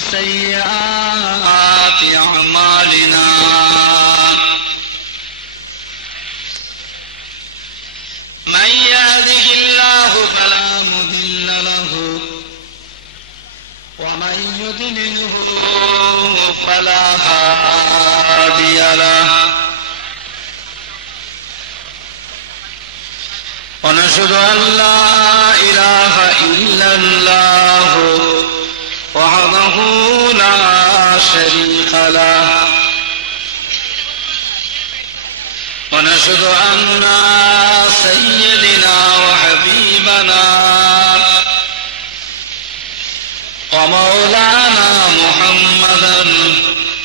سيئات أعمالنا من يهده الله فلا مضل له ومن يضلله فلا هادي له ونشهد أن لا إله إلا الله وحده لا شريك له ونشهد أن سيدنا وحبيبنا ومولانا محمدا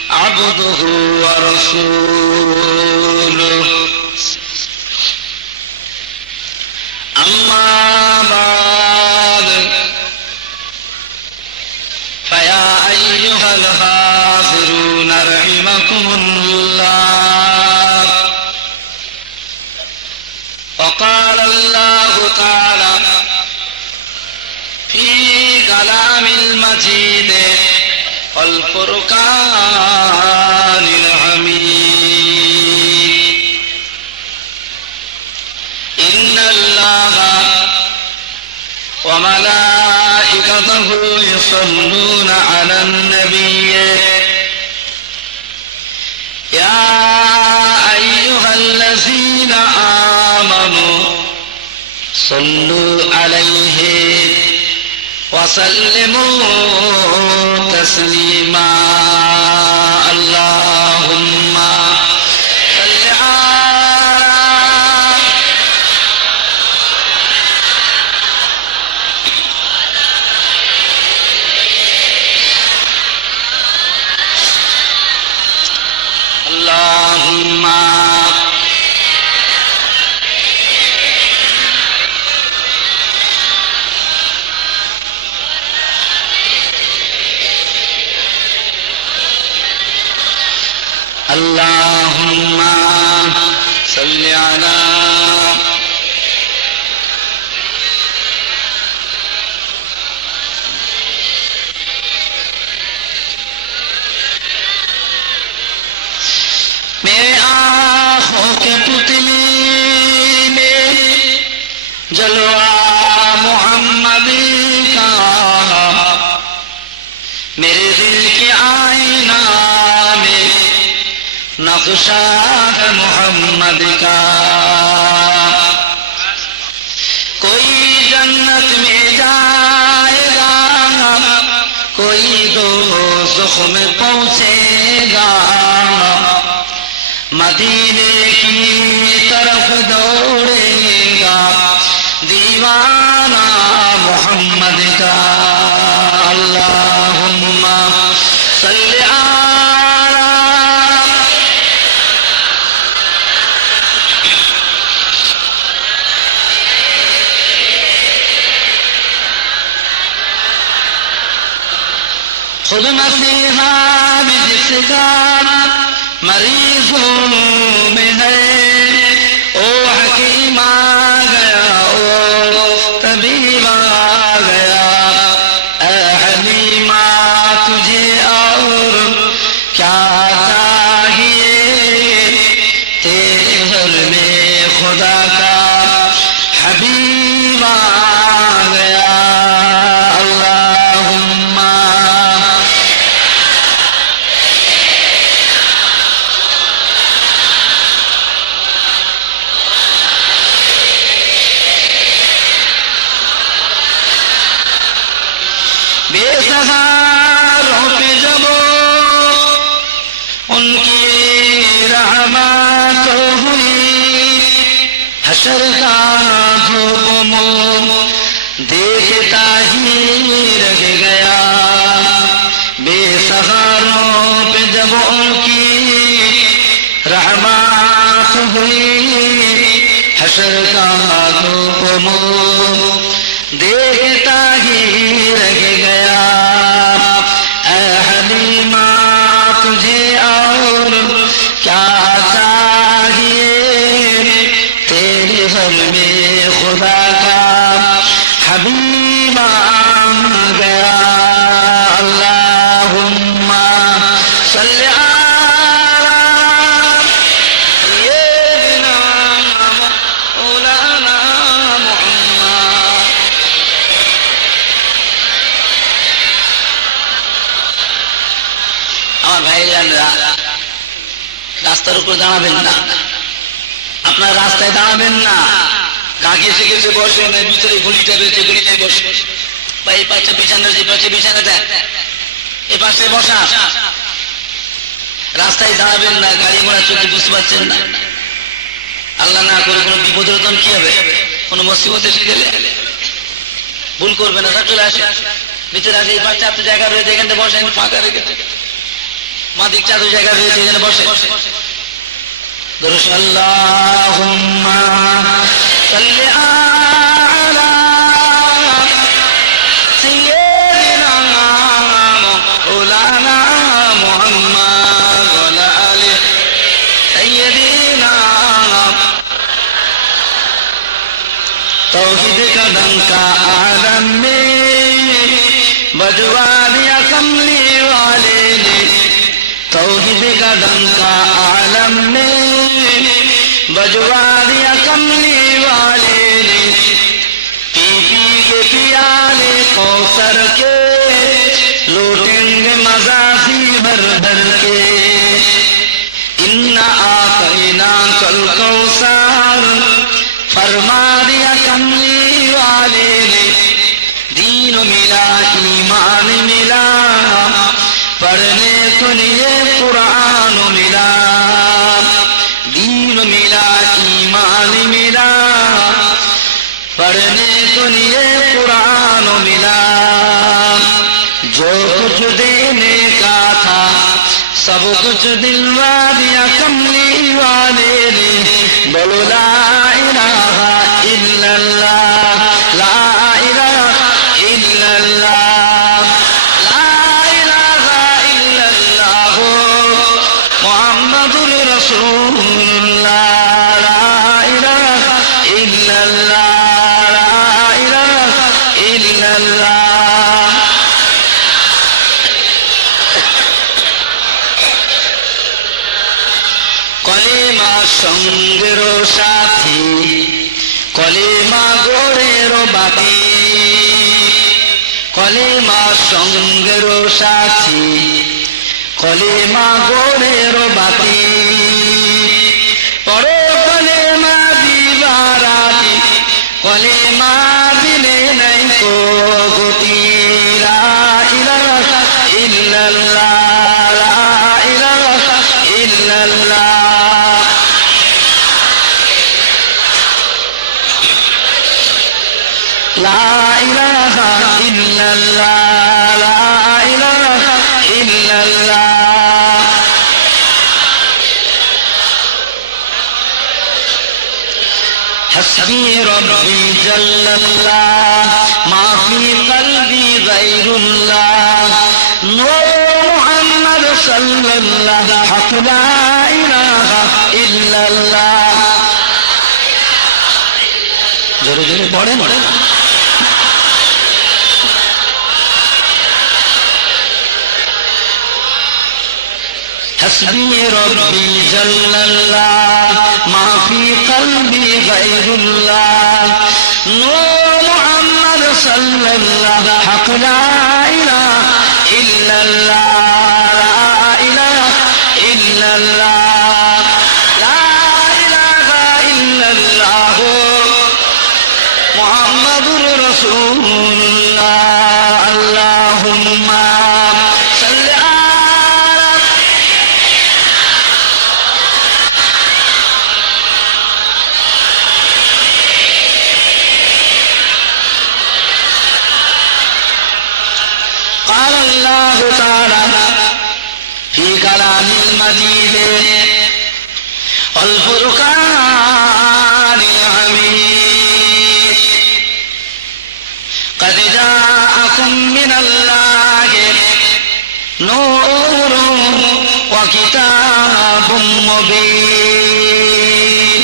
عبده ورسوله أما بعد فيا أيها الحاضرون رحمكم الله وقال الله تعالى في كلام المجيد والفرقان الحميد إن الله وملائكته يصلون على النبي يا أيها الذين آمنوا صلوا عليه وسلموا تسليما اللهم صل على اللهم اللهم صل على मेरे आँखों के पुतली में जलवा मोहम्मद का मेरे दिल के आईना में नक्शा है मोहम्मद का कोई जन्नत में जाएगा कोई दोज़ख में पहुंचेगा मदीने की तरफ दौड़ेगा दीवाना मोहम्मद का अल्लाहुम्मा सल्ली आला खुद नसीहा में जिसका मरीजों में है ओ हकीम आ गया ओ तबीब आ गया ऐ हलीमा तुझे और क्या चाहिए तेरे घर में खुदा का हबीब आ गया अल्लाहुम्मा बेसहारों पे जब उनकी रहमत हुई हशर का धूप मुँह देखता ही रह गया बेसहारों पे जब उनकी रहमत हुई हशर का धूप मुँह देखता ही रह गया ऐ हलीमा तुझे और क्या चाहिए तेरे घर में खुदा का हबीब आ गया अल्लाह আমার ভাইজানরা, রাস্তার উপর দাঁড়াবেন না, আপনার রাস্তায় দাঁড়াবেন না। কাকে এসে গেছে বসে, ভিতরে গুলিটা রয়েছে, গুলিটাই বসে, বা এই পাশে বিছানা, যে পাশে বিছানা দেয়, এ পাশে বসা। রাস্তায় দাঁড়াবেন না, গাড়ি ঘোড়া চলতে, বুঝতে পারছেন না। আল্লাহ না করে কোনো বিপদ হতন কি হবে, কোনো মুসিবত এসে গেলে ভুল করবে না, চলে আসে ভিতরে আসে। এই পাশে এত জায়গা রয়েছে, এখানে বসেন, ফাঁকা রেখেছে। মা দিকটা এত জায়গা রয়েছে, এখানে বসে। আল্লাহুম্মা সাল্লি আলা সাইয়্যিদিনা মাওলানা মুহাম্মদ ওয়া আলা আলি সাইয়্যিদিনা। तौहीद का डंका आलम में बजवा दिया कमली वाले ने, तौहीद का डंका आलम में बजवा दिया कमली वाले ने। पी पी के पियाले कौसर के लूटेंगे मज़ाफी भर भर के। इन्ना आतैना कल कौसर फरमा दिया कमली वाले ने। दीन मिला, ईमान मिला, पढ़ने सुनिए कुरान मिला। दीन मिला, ईमान मिला, पढ़ने सुनिए कुरान मिला। जो कुछ देने का था सब कुछ दिलवा दिया कमली वाले ने। बोलो ला इलाहा इल्लल्लाह, ला इलाहा इल्लल्लाह, ला इलाहा इल्लल्लाह मुहम्मदुर रसूलुल्लाह, ला इलाहा इल्लल्लाह, ला इलाहा इल्लल्लाह। कलेमा संगेरो साथी, कलेमा गोड़ेरो बाती। कलेमा संगेरो साथी, कलेमा गोड़ेरो बाती। पढ़ो कलेमा दीवाराती, कलेमा दिले नहीं को गोती। ला इलाहा इल्लल्लाह, ला इलाहा इल्लल्लाह। ला इलाहा इल्लल्लाह, ला इलाहा इल्लल्लाह। हस्बी रब्बी जल्लल्लाह, मा फी क़ल्बी गैरुल्लाह। नूर मुहम्मद सल्लल्लाह, हक़ ला इलाहा इल्लल्लाह। जोरे जोरे पढ़े पढ़े। हस्बी रब्बी जल्लल्लाह, मा फी क़ल्बी गैरुल्लाह। नूर मुहम्मद सल्लल्लाह, हक़ ला इलाहा इल्लल्लाह, ला इलाहा इल्लल्लाह, ला इलाहा इल्लल्लाह मुहम्मदुर रसूलुल्लाह। अल्लाहुम्मा सल्लि अला। قال الله تعالى في كلام المجيد والفرقان الحميد. قد جاءكم من الله نور وكتاب مبين.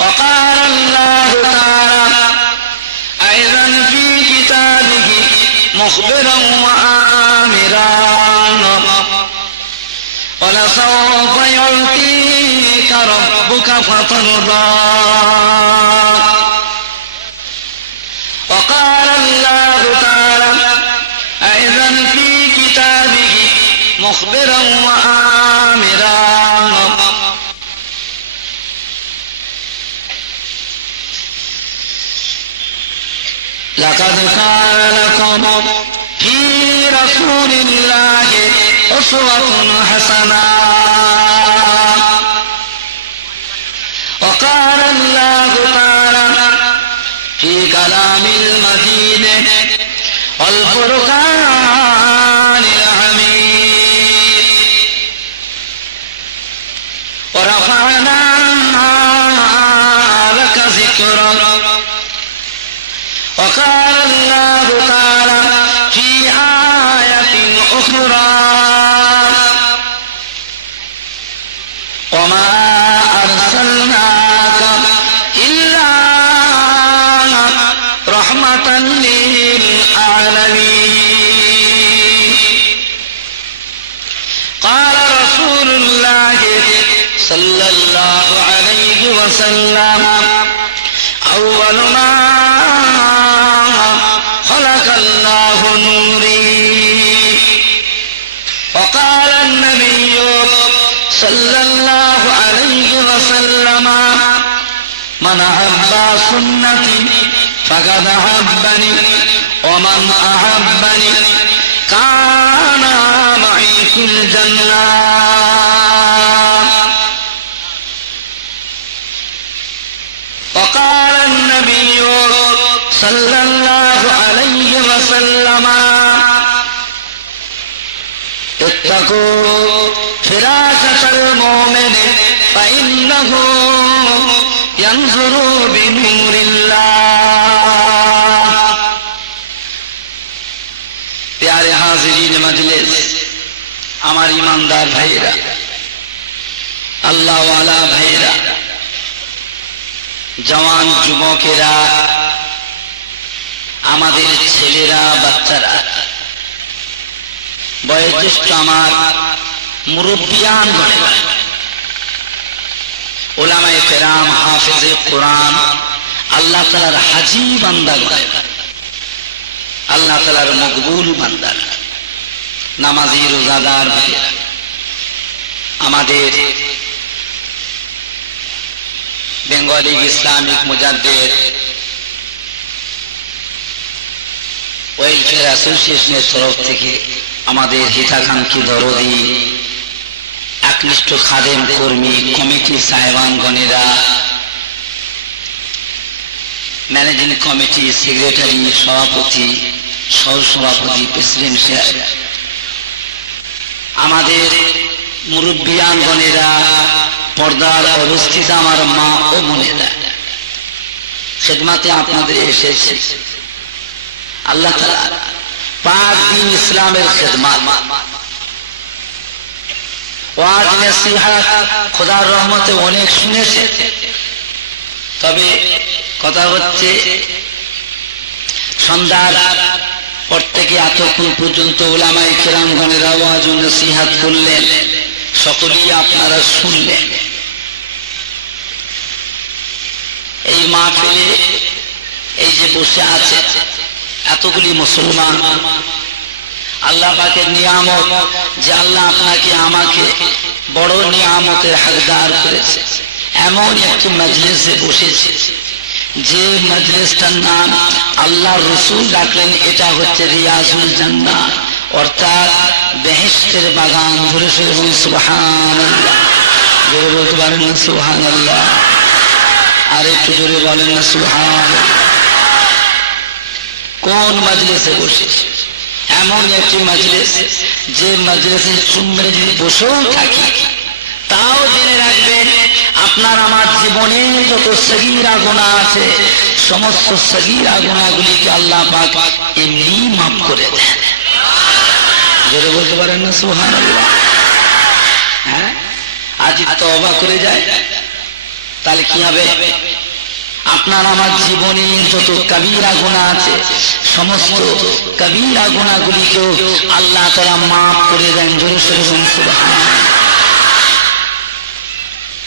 وقال الله تعالى أيضا في كتابه مخبرا وآمرا ولسوف يعطيك ربك فترضى. وقال الله تعالى أيضا في كتابه مخبرا وآمرا لقد كان لكم في رسول الله أسوة حسنة وقال الله تعالى في كلام المجيد والفرقان الحميد ورفعنا لك ذكرا وقال الله تعالى في آية أخرى وما أرسلناك إلا رحمة للعالمين قال رسول الله صلى الله عليه وسلم أول ما خلق الله نوري وقال النبي صلى الله عليه وسلم من أحب سنتي فقد أحبني ومن أحبني كان معي في الجنة وقال النبي صلى الله عليه وسلم اتقوا فراسة المؤمن فإنه ينظر بنور الله प्यारे हाजिरीन मजलिस আমার ईमानदार भाईरा अल्लाह वाला भाईरा जवान যুবকেরা আমাদের ছেলেরা বাচ্চারা বয়োজ্যেষ্ঠ আমার মুরব্বিয়ান গণেরা উলামায়ে কেরাম হাফেজে কোরআন আল্লাহ তাআলার হাজী বান্দাগণ আল্লাহ তাআলার মকবুল বান্দা নামাজি রোজাদার ভাইরা আমাদের বেঙ্গলি ইসলামিক মুজাদ্দিদ ওয়েলফেয়ার অ্যাসোসিয়েশনের তরফ থেকে আমাদের হিতাকাঙ্ক্ষী দরদি একনিষ্ঠ খাদেম কর্মী কমিটি সাহেবানগণেরা ম্যানেজিং কমিটি সেক্রেটারি সভাপতি সহসভাপতি প্রেসিডেন্ট সাহেব আমাদের মুরব্বিয়ানগণেরা পর্দার অবস্থিত আমার মা ও বোনেরা খেদমাতে আপনাদের এসেছি আল্লাহ তাআলা পাক দ্বীন ইসলামের খেদমত ওয়াজ নসিহত খোদার রহমতে অনেক শুনেছে তবে কথা হচ্ছে সন্ধ্যার পর থেকে এতক্ষণ পর্যন্ত উলামায়ে কেরামগণেরা ওয়াজ ও নসিহত করলেন সকলেই আপনারা শুনলেন এই মাহফিলে এই যে বসে আছে এতগুলি মুসলমান আল্লাহ পাকের নিয়ামত যে আল্লাহ আপনাকে আমাকে বড় নিয়ামতের হকদার করেছে এমন একটি মজলিসে বসেছে যে মজলিসটার নাম আল্লাহ রাসূল ডাকলেন এটা হচ্ছে রিয়াজুল জান্নাহ অর্থাৎ বেহেশতের বাগান ধরে শুনে সুবহানাল্লাহ জোরে বলতে পারেন না সুবহানাল্লাহ আর একটু জোরে বলেন না সুবহানাল্লাহ কোন মজলিসে বসেছে এমন একটি মজলিস যে মজলিসে চুম্বরে যদি বসেও থাকি তাও জেনে রাখবেন আপনার আমার জীবনে যত সগীরা গুনাহ আছে সমস্ত সগীরা গুনাহগুলিকে আল্লাহ পাক এমনি মাফ করে দেন জোরে বলতে পারেন না সুবহানাল্লাহ হ্যাঁ আজ তওবা করে যায় তাহলে কি হবে আপনার আমার জীবনে যত কবিরা গুনাহ আছে সমস্ত কবিরা গুনাহগুলিকে আল্লাহ তাআলা maaf করে দেন জোরে জোরে সুবহানাল্লাহ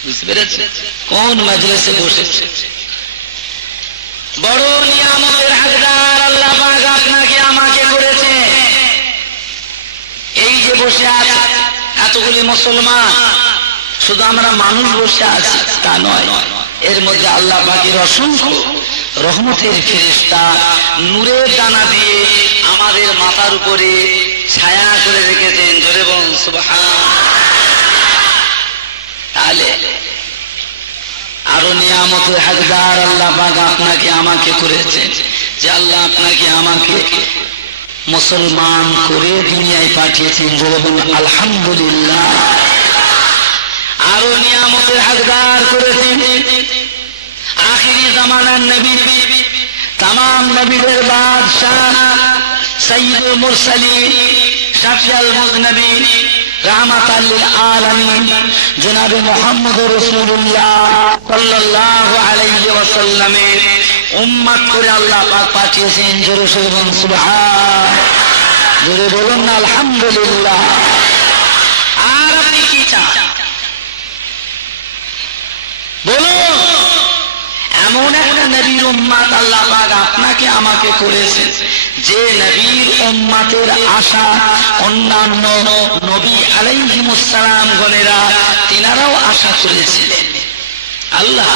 বুঝতে পেরেছেন কোন মজলিসে বসেছে বড় নিয়ামতের হকদার আল্লাহ পাক আপনাকে আমাকে করেছে এই যে বসে আছে এতগুলি মুসলমান, শুধু আমরা মানুষ বসে আছি তা নয়, এর মধ্যে আল্লাহ পাকের অসংখ্য রহমতের ফেরেশতা নূরের দানা দিয়ে আমাদের মাথার উপরে ছায়া করে রেখেছেন। জোরে বলুন সুবহান। তাহলে আরো নিয়ামতের হকদার আল্লাহ পাক আপনাকে আমাকে করেছেন, যে আল্লাহ আপনাকে আমাকে মুসলমান করে দুনিয়ায় পাঠিয়েছেন। জোরে বলুন আলহামদুলিল্লাহ। আরো নিয়ামতের হকদার করেছেন আখিরি জামানার নবী, तमाम नबीদের বাদশাহ, সৈয়দুল মুরসালিন, শাফিউল মুযনিবিন, রাহমাতাল লিল আলামিন জনাবে মুহাম্মদুর রাসূলুল্লাহ সাল্লাল্লাহু আলাইহি ওয়াসাল্লামের উম্মত করে আল্লাহ পাক পাঠিয়েছেন। জোরে বলুন সুবহান, জোরে বলুন আলহামদুলিল্লাহ। আর আপনি কি চান বলুন? এমন একটা নবীর উম্মত আল্লাহ পাক আপনাকে আমাকে করেছেন, যে নবীর উম্মতের আশা অন্যান্য নবী আলাইহিমুস সালাম গণেরা তিনারাও আশা করেছিলেন। আল্লাহ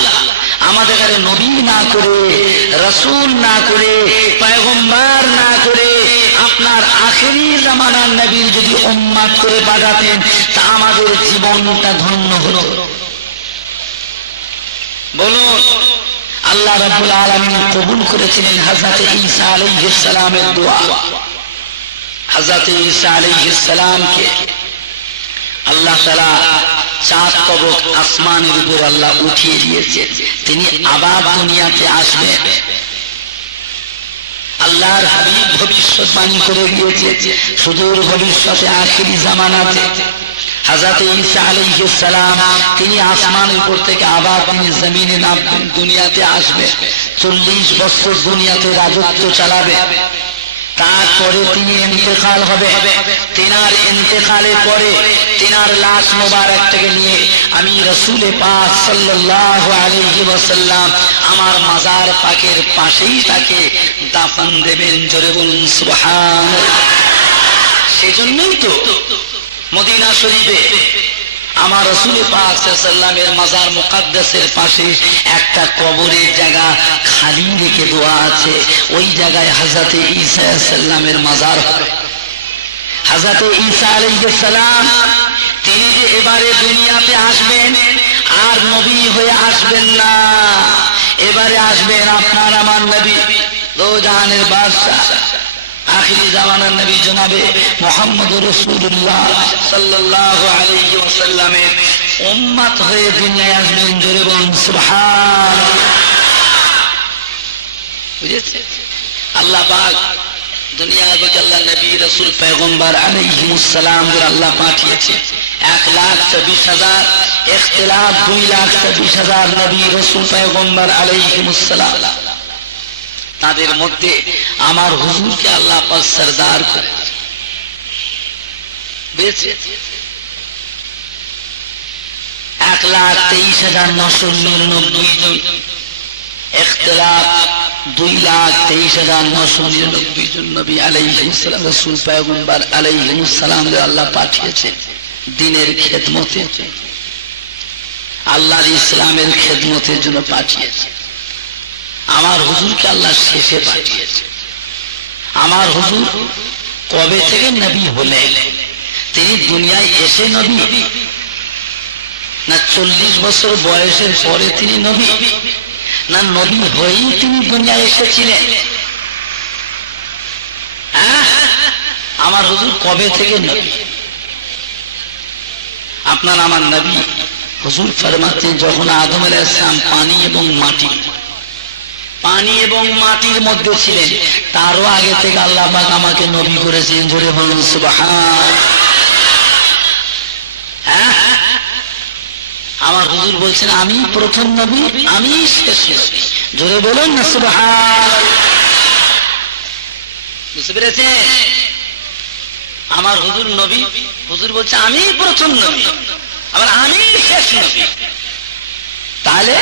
আমাদের নবী না করে, রাসূল না করে, পয়গম্বর না করে আপনার আখেরি জামানার নবীর যদি উম্মত করে পাঠাতেন, তা আমাদের জীবনটা ধন্য হলো। বলুন আল্লাহ রাব্বুল আলামিন কবুল করেছিলেন হযরত ঈসা আলাইহিস সালামের দোয়া। হযরত ঈসা আলাইহিস সালামকে আল্লাহ তাআলা চাঁদ তবক আসমানের উপর আল্লাহ উঠিয়ে দিয়েছেন। তিনি আবার দুনিয়াতে আসবেন। আল্লাহর হাবিব ভবিষ্যৎবাণী করে দিয়েছে, সুদূর ভবিষ্যতে আখিরি জামানাতে হযরত ঈসা আলাইহিস সালাম তিনি আসমানের উপর থেকে আবার তিনি জমিনে নামবেন, দুনিয়াতে আসবেন, 40 বছর দুনিয়াতে রাজত্ব চালাবে। তারপরে তিনি ইন্তেকাল হবে। তিনার ইন্তেকালের পরে তিনার লাশ মোবারকটাকে নিয়ে আমি রাসূল পাক সাল্লাল্লাহু আলাইহি ওয়াসাল্লাম আমার মাজার পাকের পাশেই তাকে দাফন দেবেন। জোরে বলুন সুবহানাল্লাহ। সেজন্যই তো মদিনা শরীফে আমার রাসূল পাক সাল্লাল্লাহু আলাইহি ওয়াসাল্লামের মাজার মুকদ্দাসের পাশে একটা কবরের জায়গা খালি রেখে দেওয়া আছে। ওই জায়গায় হযরত ঈসা আলাইহিস সালামের মাজার হবে। হযরত ঈসা আলাইহিস সালাম তিনি যে এবারে দুনিয়াতে আসবেন, আর নবী হয়ে আসবেন না, এবারে আসবেন আপনার আমার নবী, দো জাহানের বাদশা, আখিরি জামানার নবী জনাবে মুহাম্মদুর রাসূলুল্লাহ সাল্লাল্লাহু আলাইহি ওয়াসাল্লামের উম্মত হয়ে দুনিয়ায় আসবেন। জোরে বলুন সুবহানাল্লাহ। বুঝেছেন? আল্লাহ পাক দুনিয়ায় আল্লাহ নবী রাসূল পয়গম্বর আলাইহিমুস সালাম আল্লাহ পাঠিয়েছে 1,24,000, ইখতিলাফ 2,24,000 নবী রাসূল পয়গম্বর আলাইহিমুস সালাম। তাদের মধ্যে আমার হুজুরকে আল্লাহ পাক সরদার করে দিয়েছে। 1,23,999 জন, ইখতিলাফ 2,23,999 জন নবী আলাইহিস সালাম রাসূল পয়গম্বর আলাইহিস সালাম আল্লাহ পাঠিয়েছেন দ্বীনের খেদমতে, আল্লাহর ইসলামের খেদমতের জন্য পাঠিয়েছে। আমার হুজুরকে আল্লাহ শেষে পাঠিয়েছে। আমার হুজুর কবে থেকে নবী হলেন? তিনি দুনিয়ায় এসে নবী না 40 বছর বয়সের পরে তিনি নবী, না নবী হয়েই তিনি দুনিয়ায় এসেছিলেন? আমার হুজুর কবে থেকে নবী? আপনার আমার নবী হুজুর ফরমাতেন, যখন আদম আলাইহিস সালাম পানি এবং মাটির মধ্যে ছিলেন, তারও আগে থেকে আল্লাহ পাক আমাকে নবী করেছেন। জোরে বলুন সুবহান। আমার হুজুর বলছেন, আমি প্রথম নবী, আমি শেষ নবী। জোরে বলুন না সুবহান। বুঝতে পেরেছেন? আমার হুজুর নবী, হুজুর বলছে আমি প্রথম নবী, আবার আমি শেষ নবী। তাহলে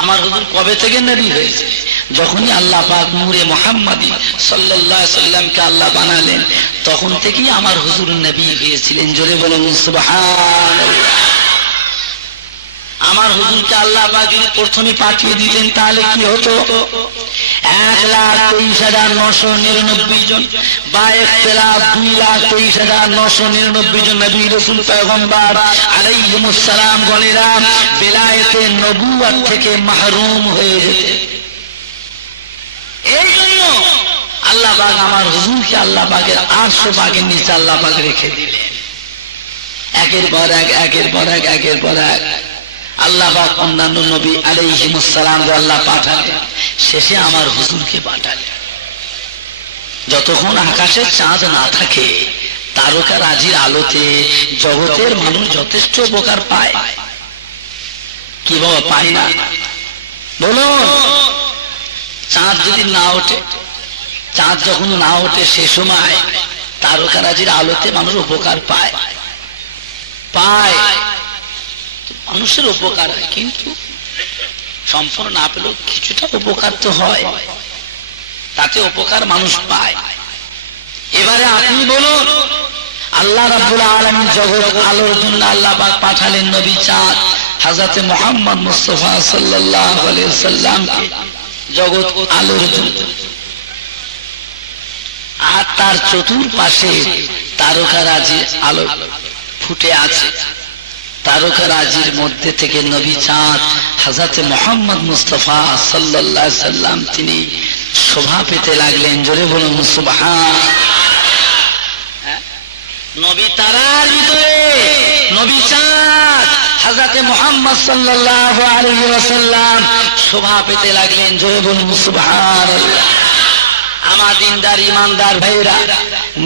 আমার হুজুর কবে থেকে নবী হয়েছে? যখনই আল্লাহ পাক নূরে মুহাম্মাদী সাল্লাল্লাহু আলাইহি সাল্লামকে আল্লাহ বানালেন তখন থেকেই আমার হুজুর নবী হয়েছিলেন। জোরে বলুন সুবহানাল্লাহ। আমার হুজুরকে আল্লাহ পাক যদি প্রথমে পাঠিয়ে দিতেন তাহলে কি হতো? 1,23,999 জন বা 1,02,23,999 জন নবী রাসূল পয়গম্বর আলাইহিমুস সালাম গণেরা বেলায়েতে নবুয়ত থেকে মাহরুম হয়ে যেতেন। এই জন্য আল্লাহ পাক আমার হুজুরকে আল্লাহ পাকের আরশ পাকের নিচে আল্লাহ পাক রেখে দিলেন। একের পর এক একের পর এক একের পর এক আল্লাহ পাক অন্যান্য নবী আলাইহিমুস সালাম আল্লাহ পাঠালেন, শেষে আমার হুজুরকে পাঠালেন। যতক্ষণ আকাশে চাঁদ না থাকে তারকা রাজির আলোতে জগতের মানুষ যথেষ্ট উপকার পায়। কি বাবা পায় না? বলুন, চাঁদ যদি না ওঠে, চাঁদ যখন না ওঠে সে সময় তারকা রাজির আলোতে মানুষ উপকার পায় পায় মানুষের উপকার হয়, কিন্তু সম্পূর্ণ না পেলেও কিছুটা উপকার তো হয়, তাতে উপকার মানুষ পায়। এবারে আপনি বলুন, আল্লাহ রাব্বুল আলামিন জগৎ আলোর জন্য আল্লাহ পাক পাঠালেন নবী চাঁদ হযরতে মুহাম্মদ মুস্তাফা সাল্লাল্লাহু আলাইহি সাল্লামকে জগৎ আলোর জন্য, আর তার চতুর্পাশে তারকারাজির আলো ফুটে আছে। তারকারাজির মধ্যে থেকে নবী চাঁদ হযরতে মুহাম্মদ মুস্তাফা সাল্লাল্লাহু আলাইহি সাল্লাম তিনি শোভা পেতে লাগলেন। জোরে বলুন সুবহান। নবী তারার ভিতরে নবী চাঁদ হযরতে মুহাম্মদ সাল্লাল্লাহু আলাইহি ওয়াসাল্লাম শোভা পেতে লাগলেন। জোরে বলুন সুবহানাল্লাহ। আমার দিনদার ইমানদার ভাইরা,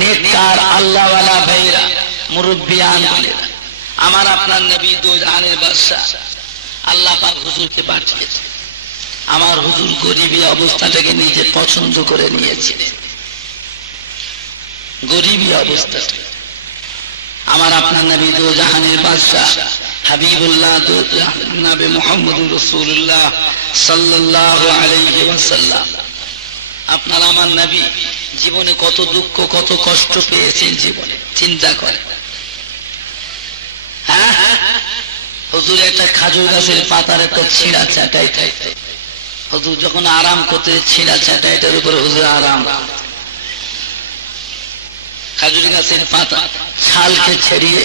নেককার আল্লাহওয়ালা ভাইরা, মুরব্বিয়ান বলেরা, আমার আপনার নবী দো জাহানের বাদশা আল্লাহ পাক হুজুরকে পাঠিয়েছেন। আমার হুজুর গরিবী অবস্থাটাকে নিজে পছন্দ করে নিয়েছিলেন, গরিবী অবস্থাটা। আমার আপনার নবী দো জাহানের বাদশা হাবিবুল্লাহ দো নবী মুহাম্মদুর রাসূলুল্লাহ সাল্লাল্লাহু আলাইহি ওয়াসাল্লাম, আপনার আমার নবী জীবনে কত দুঃখ কত কষ্ট পেয়েছেন জীবনে, চিন্তা করেন। হুজুর একটা খাজুর গাছের পাতার একটা ছিঁড়া চাটাই থাকতে, হুজুর যখন আরাম করতে ছিঁড়া চাটাইটার উপর হুজুর আরাম, খাজুর গাছের পাতা ছালকে ছেড়িয়ে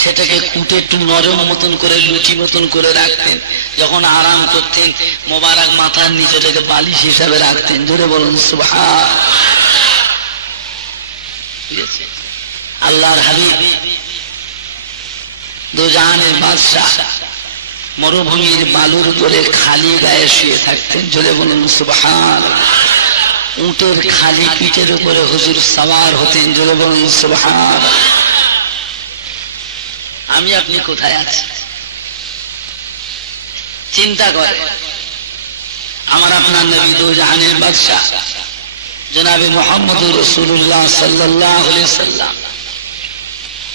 সেটাকে কুটে একটু নরম মতন করে লুচি মতন করে রাখতেন। যখন আরাম করতেন মোবারক মাথার নিচেটাকে বালিশ হিসাবে রাখতেন। জোরে বলুন সুবহান। আল্লাহর হাবিব দো জাহানের বাদশা মরুভূমির বালুর উপরে খালি গায়ে শুয়ে থাকতেন। জোরে বলুন সুবহান। উটের খালি পিঠের উপরে হুজুর সওয়ার হতেন। জোরে বলুন সুবহান। আমি আপনি কোথায় আছি চিন্তা করে। আমার আপনার নবী দো জাহানের বাদশা জনাবে মুহাম্মদুর রাসূলুল্লাহ সাল্লাল্লাহু আলাইহি সাল্লাম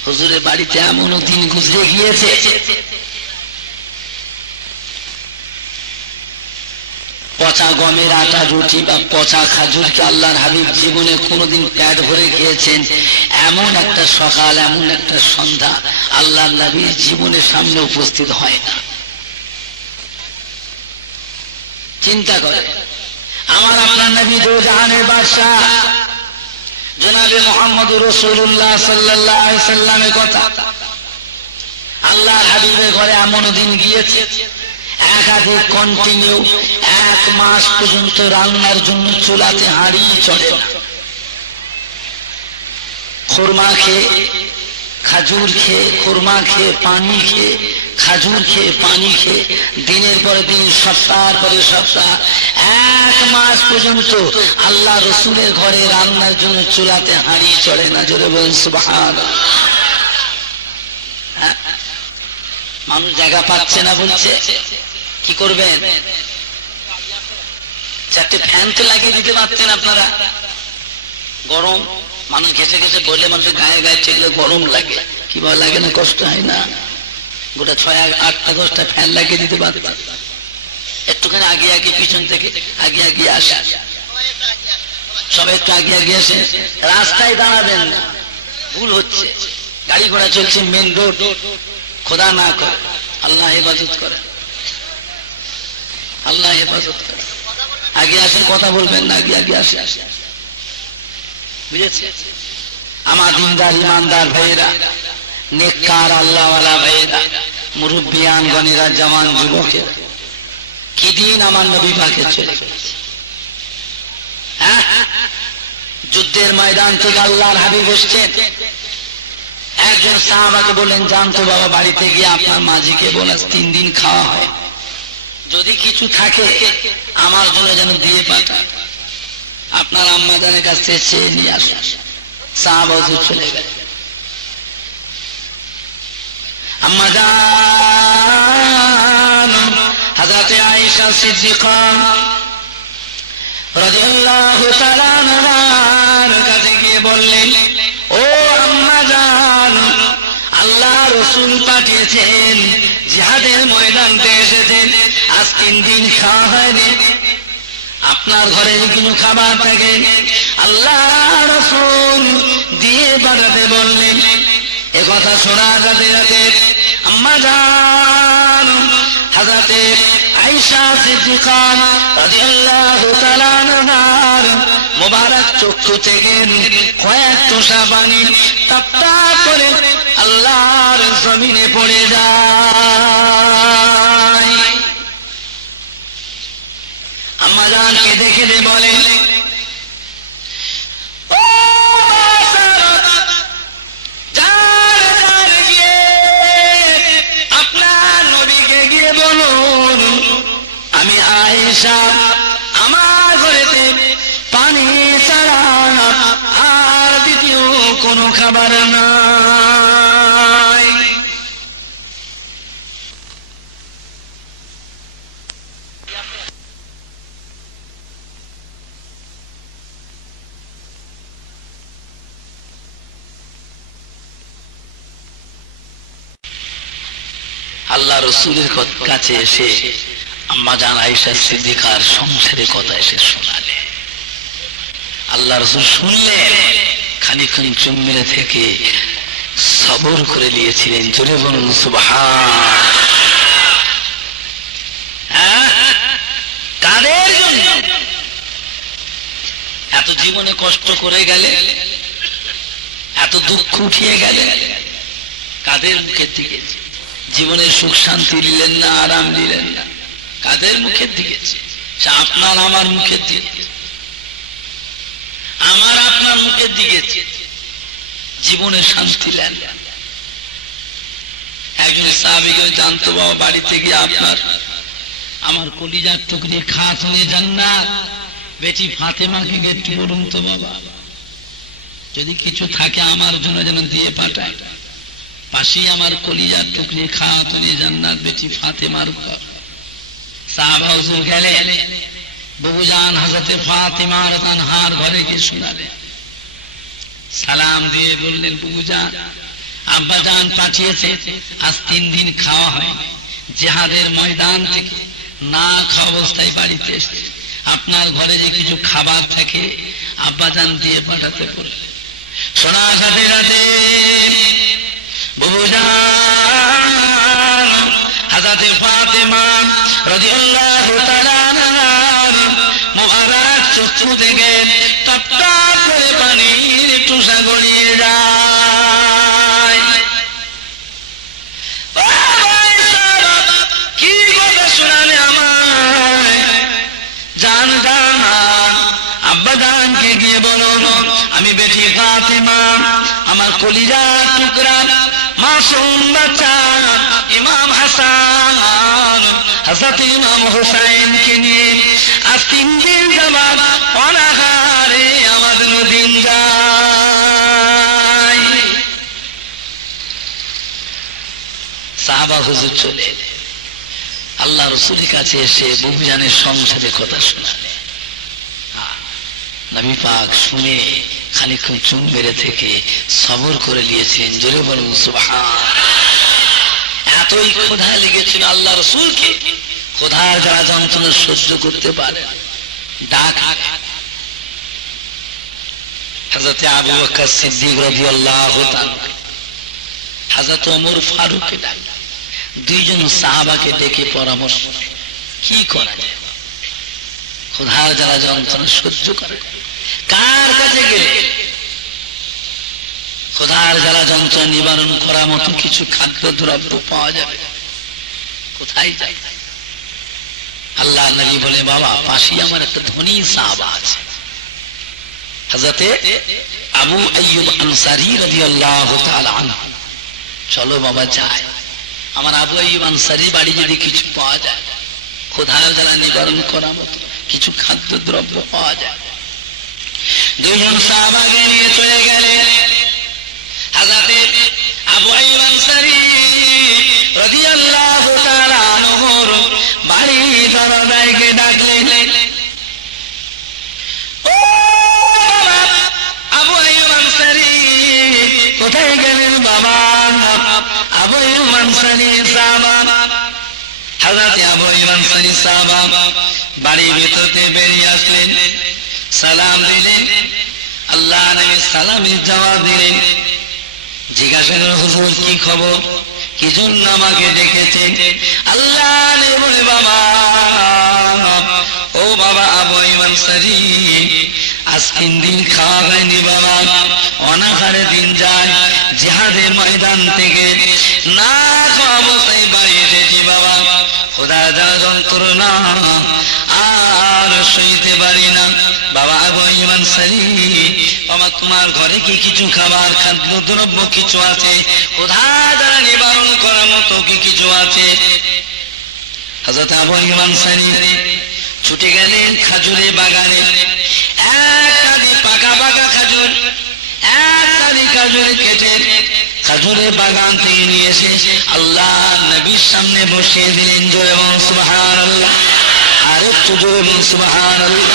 হুজুরের বাড়িতে এমনও দিন গুজরে গিয়েছে পচা গমের আটা রুটি বা পচা খাজুরকে আল্লাহর হাবিব জীবনে কোনোদিন পেট ভরে খেয়েছেন এমন একটা সকাল, এমন একটা সন্ধ্যা আল্লাহর নবীর জীবনের সামনে উপস্থিত হয় না। চিন্তা করে। আমার আপনার নবী দো জাহানের বাদশা জনাবে মুহাম্মদুর রাসূলুল্লাহ সাল্লাল্লাহু আলাইহি সাল্লামের কথা আল্লাহর হাবিবের ঘরে এমন দিন গিয়েছে একাধিক কন্টিনিউ 1 মাস পর্যন্ত রান্নার জন্য চুলাতে হাঁড়ি চড়ে না। খুরমা খেয়ে, খাজুর খেয়ে, খুরমা খেয়ে, পানি খেয়ে, খাজুর খেয়ে, পানি খেয়ে দিনের পরে দিন, সপ্তাহের পরে সপ্তাহ 1 মাস পর্যন্ত আল্লাহ রসুলের ঘরে রান্নার জন্য চুলাতে হাঁড়ি চড়ে না। জোরে বলেন সুবহানাল্লাহ। মানুষ জায়গা পাচ্ছে না বলছে, কি করবেন? 4টে ফ্যান তো লাগিয়ে দিতে পারতেন আপনারা। গরম মানুষ ঘেসে ঘেসে বললে মানুষের গায়ে গায়ে চেকলে গরম লাগে, কি ভালো লাগে না? কষ্ট হয় না? গোটা 6, 8, 10টা ফ্যান লাগিয়ে দিতে পারতেন। একটুখানি আগে আগে পিছন থেকে আগে আগে আসে, সবাই একটু আগে আগে এসে রাস্তায় দাঁড়াবেন না, ভুল হচ্ছে। গাড়ি ঘোড়া চলছে, মেন রোড, খোদা না করে, আল্লাহ হেফাজত করে, আল্লাহ হেফাজত করে। আগে আসেন, কথা বলবেন না, আগে আগে আসে, বুঝেছে? আমার দিনদার ইমানদার ভাইয়েরা, নেককার আল্লাহওয়ালা ভাইয়েরা, মুরব্বিয়ান গণেরা, জওয়ান যুবকের, কি দিন আমার নবী পাকে চলে গেছে। যুদ্ধের ময়দান থেকে আল্লাহর হাবিব এসেছেন। একজন সাহাবাকে বললেন, জানতো বাবা, বাড়িতে গিয়ে আপনার মাঝিকে বলে 3 দিন খাওয়া হয়, যদি কিছু থাকে আমার জন্য যেন দিয়ে পাঠান, আপনার আম্মাজানের কাছ থেকে চেয়ে নিয়ে আসুন। সাহাবা চলে গেল। আম্মাজান হযরত আয়েশা সিদ্দিকা রাদিয়াল্লাহু তাআলা আনহার কাছে গিয়ে বললেন, ও আম্মাজান, আল্লাহ রাসূল পাঠিয়েছেন, জিহাদের ময়দানতে এসেছেন, আজ 3 দিন খাওয়া হয়নি, আপনার ঘরে কোনো খাবার থাকে আল্লাহ রাসূল দিয়ে পাঠাতে বললেন। একথা শোনা যাতে যাতে আম্মাজান হযরত আয়েশা সিদ্দিকা রাদিয়াল্লাহু তাআলা আনহার মোবারক চক্ষু থেকে কয়েক টোশা পানি টপ টপ করে আল্লাহর জমিনে পড়ে যায়। আম্মাজানকে দেখে বলেন, আমি আয়েশা, আমার ঘরেতে পানি ছাড়া আর দ্বিতীয় কোনো খাবার নাই। আল্লাহ রাসূলের কাছে এসে আম্মাজান আয়েশা সিদ্দিকার সংসারের কথা এসে শোনালে। আল্লাহ রাসূল শুনলেন, খানিকক্ষণ চুপ মেরে থেকে সবর করে নিয়েছিলেন। জোরে বলুন সুবহান। কাদের জন্য এত জীবনে কষ্ট করে গেলে, এত দুঃখ উঠিয়ে গেলে? কাদের মুখের দিকে? জীবনের সুখ শান্তি দিলেন না, আরাম দিলেন না, কাদের মুখের দিকে? আপনার আমার মুখের দিকে, আমার আপনার মুখের দিকে জীবনে শান্তি নেন। একজন সাহাবীকে জানতো, বাবা, বাড়িতে গিয়ে আপনার আমার কলিজার টুকরি খাতুনে জান্নাত বেটি ফাতেমাকে একটু বলুন তো বাবা, যদি কিছু থাকে আমার জন্য যেন দিয়ে পাঠায়। পাশেই আমার কলিজার টুকরি খাতুনে জান্নাত বেটি ফাতেমার ঘর। সাহাবা হুজুর গেলে বহুজান হযরত ফাতেমা তানহার ঘরে গিয়ে শোনালেন। সালাম দিয়ে বললেন, বহুজান, আব্বাজান পাঠিয়েছে, আজ 3 দিন খাওয়া হয়, জিহাদের ময়দান থেকে না খাওয়া অবস্থায় বাড়িতে এসেছে, আপনার ঘরে যে কিছু খাবার থাকে আব্বাজান দিয়ে পাঠাতে বললেন। শোনা সাথে রাতে বহুজান হযরত ফাতেমা রাদিয়াল্লাহু তাআলা আনহার মোবারক চক্ষু থেকে টপ টপ করে পানির টুসা গড়িয়ে যায়। কি কথা শোনালে আমায়? জান জান, আব্বাজানকে গিয়ে বলো আমি বেটি ফাতেমা, আমার কলিজার টুকরা মাসুম বাচ্চা ইমাম হাসান হযরত ইমাম হুসাইনকে নিয়ে আজ 3 দিন যাবার অনাহারে আমাদের দিন যায়। সাহাবা হুজুর চলে আল্লাহ রাসূলের কাছে এসে বহুজানের সংসারের কথা শোনালে। নবী পাক শুনে খানিকক্ষণ চুপ মেরে থেকে সবর করে নিয়েছেন। জোরে বলুন সুবহান। এতই ক্ষুধা লেগেছিল আল্লাহ রাসূলকে, খোদার যারা যন্ত্রণা সহ্য করতে পারে ডাক হযরত আবু বকর সিদ্দিক রাদিয়াল্লাহু তাআলা হযরত ওমর ফারুককে ডাক দুইজন সাহাবাকে ডেকে পরামর্শ কি করা যায় খোদার যারা যন্ত্রণা সহ্য করে কার কাছে গেলে খোদার যারা যন্ত্রণা নিবারণ করার মতো কিছু খাদ্য দ্রব্য পাওয়া যাবে কোথায় যাই আল্লাহ নবী বলে বাবা পাশে আমার একটা ধনী সাহাবা আছে হযরতে আবু আইয়ুব আনসারী রাদিয়াল্লাহু তাআলা আনহু চলো বাবা যাই আমার আবু আইয়ুব আনসারী বাড়ি যদি কিছু পাওয়া যায় খোদার জ্বালা নিবারণ করার মতো কিছু খাদ্য দ্রব্য পাওয়া যায় দুইজন সাহাবাকে নিয়ে চলে গেলেন হযরতে আবু আইয়ুব আনসারী রাদিয়াল্লাহু তাআলা আনহুর বাড়ি দরজায় গিয়ে ডাকলেন ও বাবা আবু আইয়ুব আনসারী কোথায় গেলেন বাবা আবু আইয়ুব আনসারী সাহাবা হযরতে আবু আইয়ুব আনসারী সাহাবা বাড়ির ভিতর থেকে বেরিয়ে আসলেন সালাম দিলেন আল্লাহ নবী সালামের জবাব দিলেন জিজ্ঞাসা করলেন হুজুর কি খবর কি জন্য আমাকে ডেকেছেন আল্লাহ নবী বলে বাবা ও বাবা আবু আইয়ুব আনসারী আজ 3 দিন খাওয়া হয়নি বাবা অনাহারে দিন যায় জিহাদের ময়দান থেকে না খাওয়া অবস্থায় বাড়ি এসেছি বাবা খোদার যারা যন্ত্রণা আর সইতে পারি না বাবা আবু আইয়ুব আনসারী বাবা তোমার ঘরে কি কিছু খাবার খাদ্য দ্রব্য কিছু আছে খোদার যারা নিবারণ করার মতো কি কিছু আছে হযরত আবু আইয়ুব আনসারী ছুটে গেলেন খাজুরের বাগানে একখানি পাকা পাকা খাজুর একখানি খাজুর কেটে খাজুরের বাগান থেকে নিয়ে এসে আল্লাহ নবীর সামনে বসিয়ে দিলেন জোরে বলুন সুবহানাল্লাহ আর একটু জোরে বলুন সুবহানাল্লাহ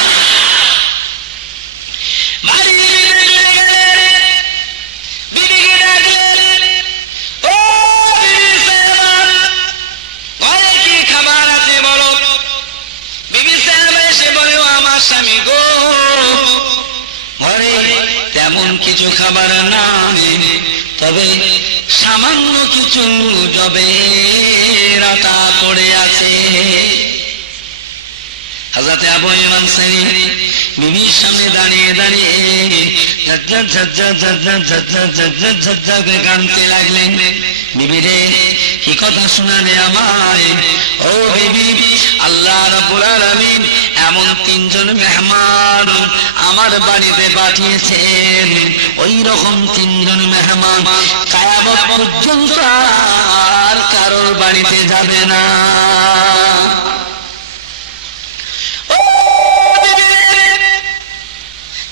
স্বামী গো ঘরে তেমন কিছু খাবার নাই তবে সামান্য কিছু জবের আটা পড়ে আছে হযরতে আবু আইয়ুব আনসারী বিবির সামনে দাঁড়িয়ে দাঁড়িয়ে ঝরঝর কাঁদতে লাগলেন বিবি রে কি কথা শোনালে আমায় ও বিবি আল্লাহ রাব্বুল আলামিন এমন 3 জন মেহমান আমার বাড়িতে পাঠিয়েছেন ওই রকম 3 জন মেহমান কিয়ামত পর্যন্ত আর কারোর বাড়িতে যাবে না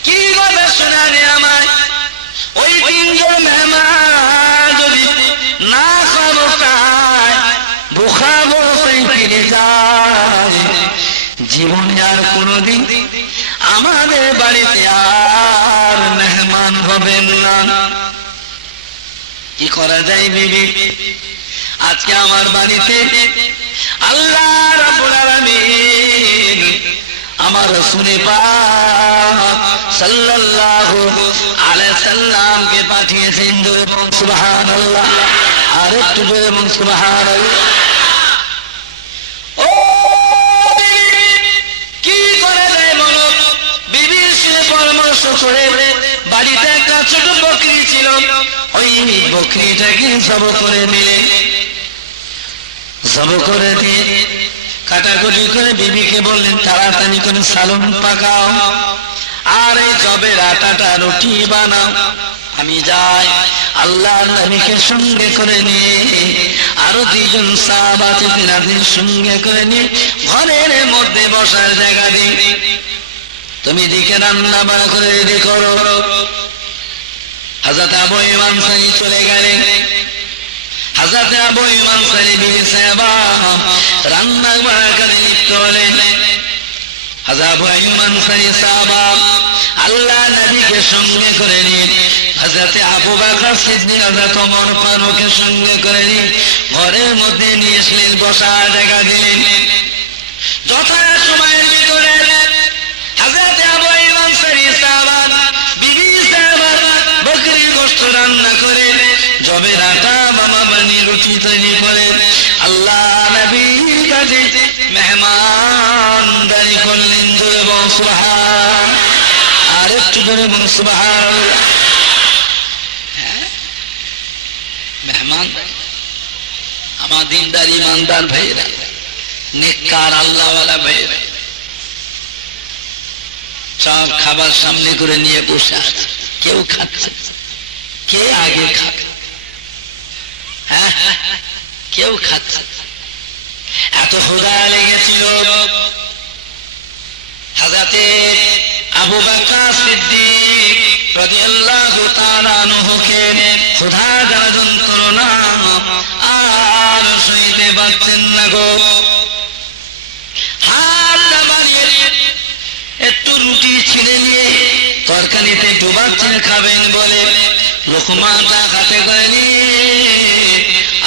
কি কথা শোনালে আমায় ওই 3 জন মেহমান যদি না খাবো খায় বুখাবো ফিরে যায় জীবনে আর কোনদিন আমাদের বাড়িতে আর মেহমান হবেন না কি করা যায় বিবি আজকে আমার বাড়িতে আল্লাহ রাব্বুল আলামিন আমার রাসূল পাক সাল্লাল্লাহু আলাইহি সাল্লামকে পাঠিয়েছেন সুবহানাল্লাহ আর একটু জোরে বলুন সুবহানাল্লাহ ও কি করে যায় বলো বিবির সাথে পরামর্শ করে বাড়িতে একটা ছোট বকরি ছিল ওই বকরিটাকে জব করে নিলেন জব করে দিয়ে কাটাকুটি করে বিবিকে বললেন তাড়াতাড়ি করে সালন পাকাও আর এই জবের আটাটা রুটি বানাও আমি যাই আল্লাহর নবীকে সঙ্গে করে নিয়ে আরো 2 জন সাহাবাকে তিনাদের সঙ্গে করে নিয়ে ঘরের মধ্যে বসার জায়গা দিই তুমি দিকে রান্না বাড়া করে রেডি করো হযরত আবু আইয়ুব আনসারী চলে গেলেন হযরত আবু আইয়ুব আনসারী বিবি সাহাবা রান্না বাড়া করে লিপ্ত হলেন হযরত আবু আইয়ুব আনসারী সাহাবা আল্লাহ নবীকে সঙ্গে করে নিয়ে হযরত আবু বকর সিদ্দিক হযরত ওমর ফারুককে সঙ্গে করে নিয়ে ঘরের মধ্যে নিয়ে এসে বসার জায়গা দিলেন যথা সময়ের ভিতরে হযরত আবু আইয়ুব আনসারী সাহাবা বিবি সাহাবা বকরির গোশত রান্না করে জবের আটা বাবা বানিয়ে রুটি তৈরি করে আল্লাহ নবীর কাছে মেহমানদারি করলেন। জোরে বল সুবহান, আর একটু জোরে বল সুবহানাল্লাহ। মেহমান আমার দিনদার ইমানদার ভাইরা, নেককার আল্লাহওয়ালা ভাইরা, সব খাবার সামনে করে নিয়ে বসে আছে, কেউ খাচ্ছে, কে আগে খাবে? কেউ খাচ্ছে। এত ক্ষুধা লেগেছিল হযরতে আবু বকর সিদ্দিক রাদিয়াল্লাহু তাআলা আনহুকে ক্ষুধা যন্ত্রণা আর সইতে পারছেন না গো। হাতটা বাড়িয়ে একটু রুটি ছিঁড়ে নিয়ে তরকারিতে ডুবাচ্ছেন খাবেন বলে লোকমাটা হাতে করে নিয়ে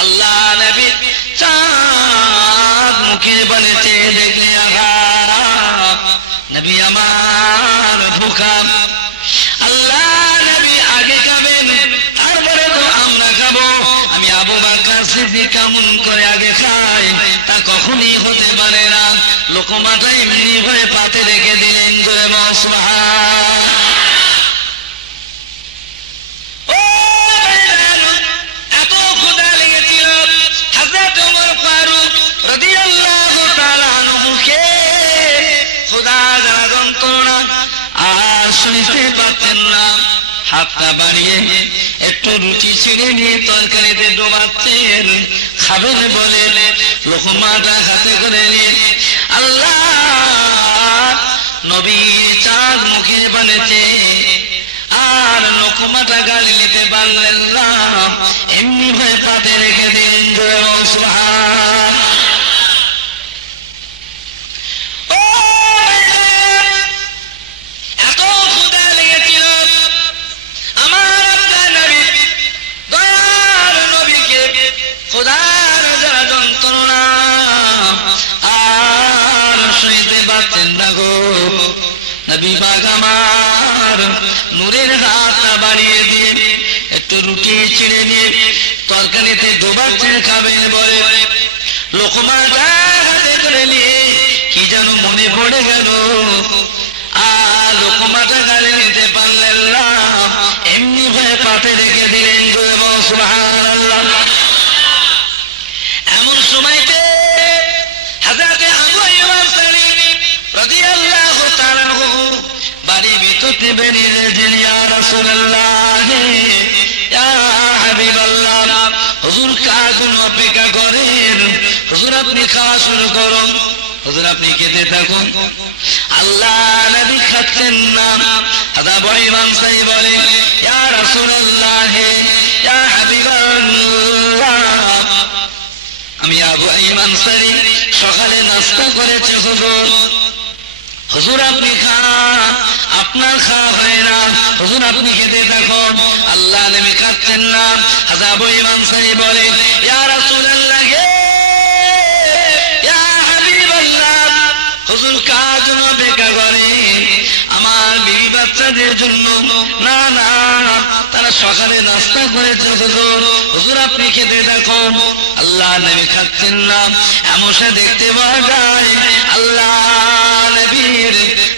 আল্লাহ নবী চাঁদ মুখে বলেছে দেখলে আগা নবী আমার ভুখা। আল্লাহ নবী আগে খাবেন, তারপরে তো আমরা খাবো। আমি আবু বকর সিদ্দিক কেমন করে আগে খাই তা কখনই হতে পারে না। লোকমাটা এমনি হয়ে পাতে রেখে দিলেন। জোরে বল সুবহান। এত ক্ষুধা লেগেছিল হযরত ওমর ফারুক রাদিয়াল্লাহু তাআলা আনহুকে ক্ষুধা যন্ত্রণা আর সইতে পারতেন না। হাতটা বাড়িয়ে একটু রুটি ছিঁড়ে নিয়ে তরকারিতে ডোবাচ্ছেন খাবেন বলে লোকমাটা হাতে করে নিয়ে আল্লাহ নবীর চাঁদ মুখে বলেছে আর লোকমাটা গালি নিতে পারলেন না, এমনি ভয় পাতে রেখে দিন। জয় সুবহান। এত ক্ষুধা লেগেছিল আমার নবী, দয়ার নবীকে ক্ষুধার যারা যন্ত্রণা আর সইতে পারতেন না গো। নবী পাক আমার নূরের হাতটা বাড়িয়ে দিয়ে একটু রুটি ছিঁড়ে নিয়ে তরকারিতে ডোবাচ্ছেন খাবেন বলে লোকমাটা হাতে করে নিয়ে কি যেন মনে পড়ে গেল আর লোকমাটা গালে নিতে পারলেন না, এমনি ভয়ে পাতে রেখে দিলেন। জোরে বল সুবহানাল্লাহ। এমন সময়তে হযরত আবু আইয়ুব আনসারী রাদিয়াল্লাহু তাআলা আনহু বাড়ির ভিতরে বেরিয়ে এলেন। ইয়া রাসূলুল্লাহ, ইয়া হাবিবাল্লাহ, হুজুর কার জন্য অপেক্ষা করেন? হুজুর আপনি খাওয়া শুরু করুন, হুজুর আপনি খেতে থাকুন। আল্লাহ নবী খাচ্ছেন না। হযরত আবু আইয়ুব আনসারী বলে ইয়া রাসূলুল্লাহ, ইয়া হাবিবাল্লাহ, আমি আবু আইয়ুব আনসারী সকালে নাস্তা করেছি হুজুর, হুজুর আপনি খান, আপনার খাওয়া হয় না, হুজুর আপনি খেতে থাকুন। আল্লাহ নবী খাচ্ছেন না। হযরত আবু আইয়ুব আনসারী বলে ইয়া রাসূলুল্লাহ, ইয়া হাবিবাল্লাহ, হুজুর কার জন্য অপেক্ষা করেন? আমার বিবি বাচ্চাদের জন্য। না না, তারা সকালে নাস্তা করেছে হুজুর, হুজুর আপনি খেতে থাকুন। আল্লাহ নবী খাচ্ছেন না। এমন সে দেখতে পাওয়া যায় আল্লাহ নবীর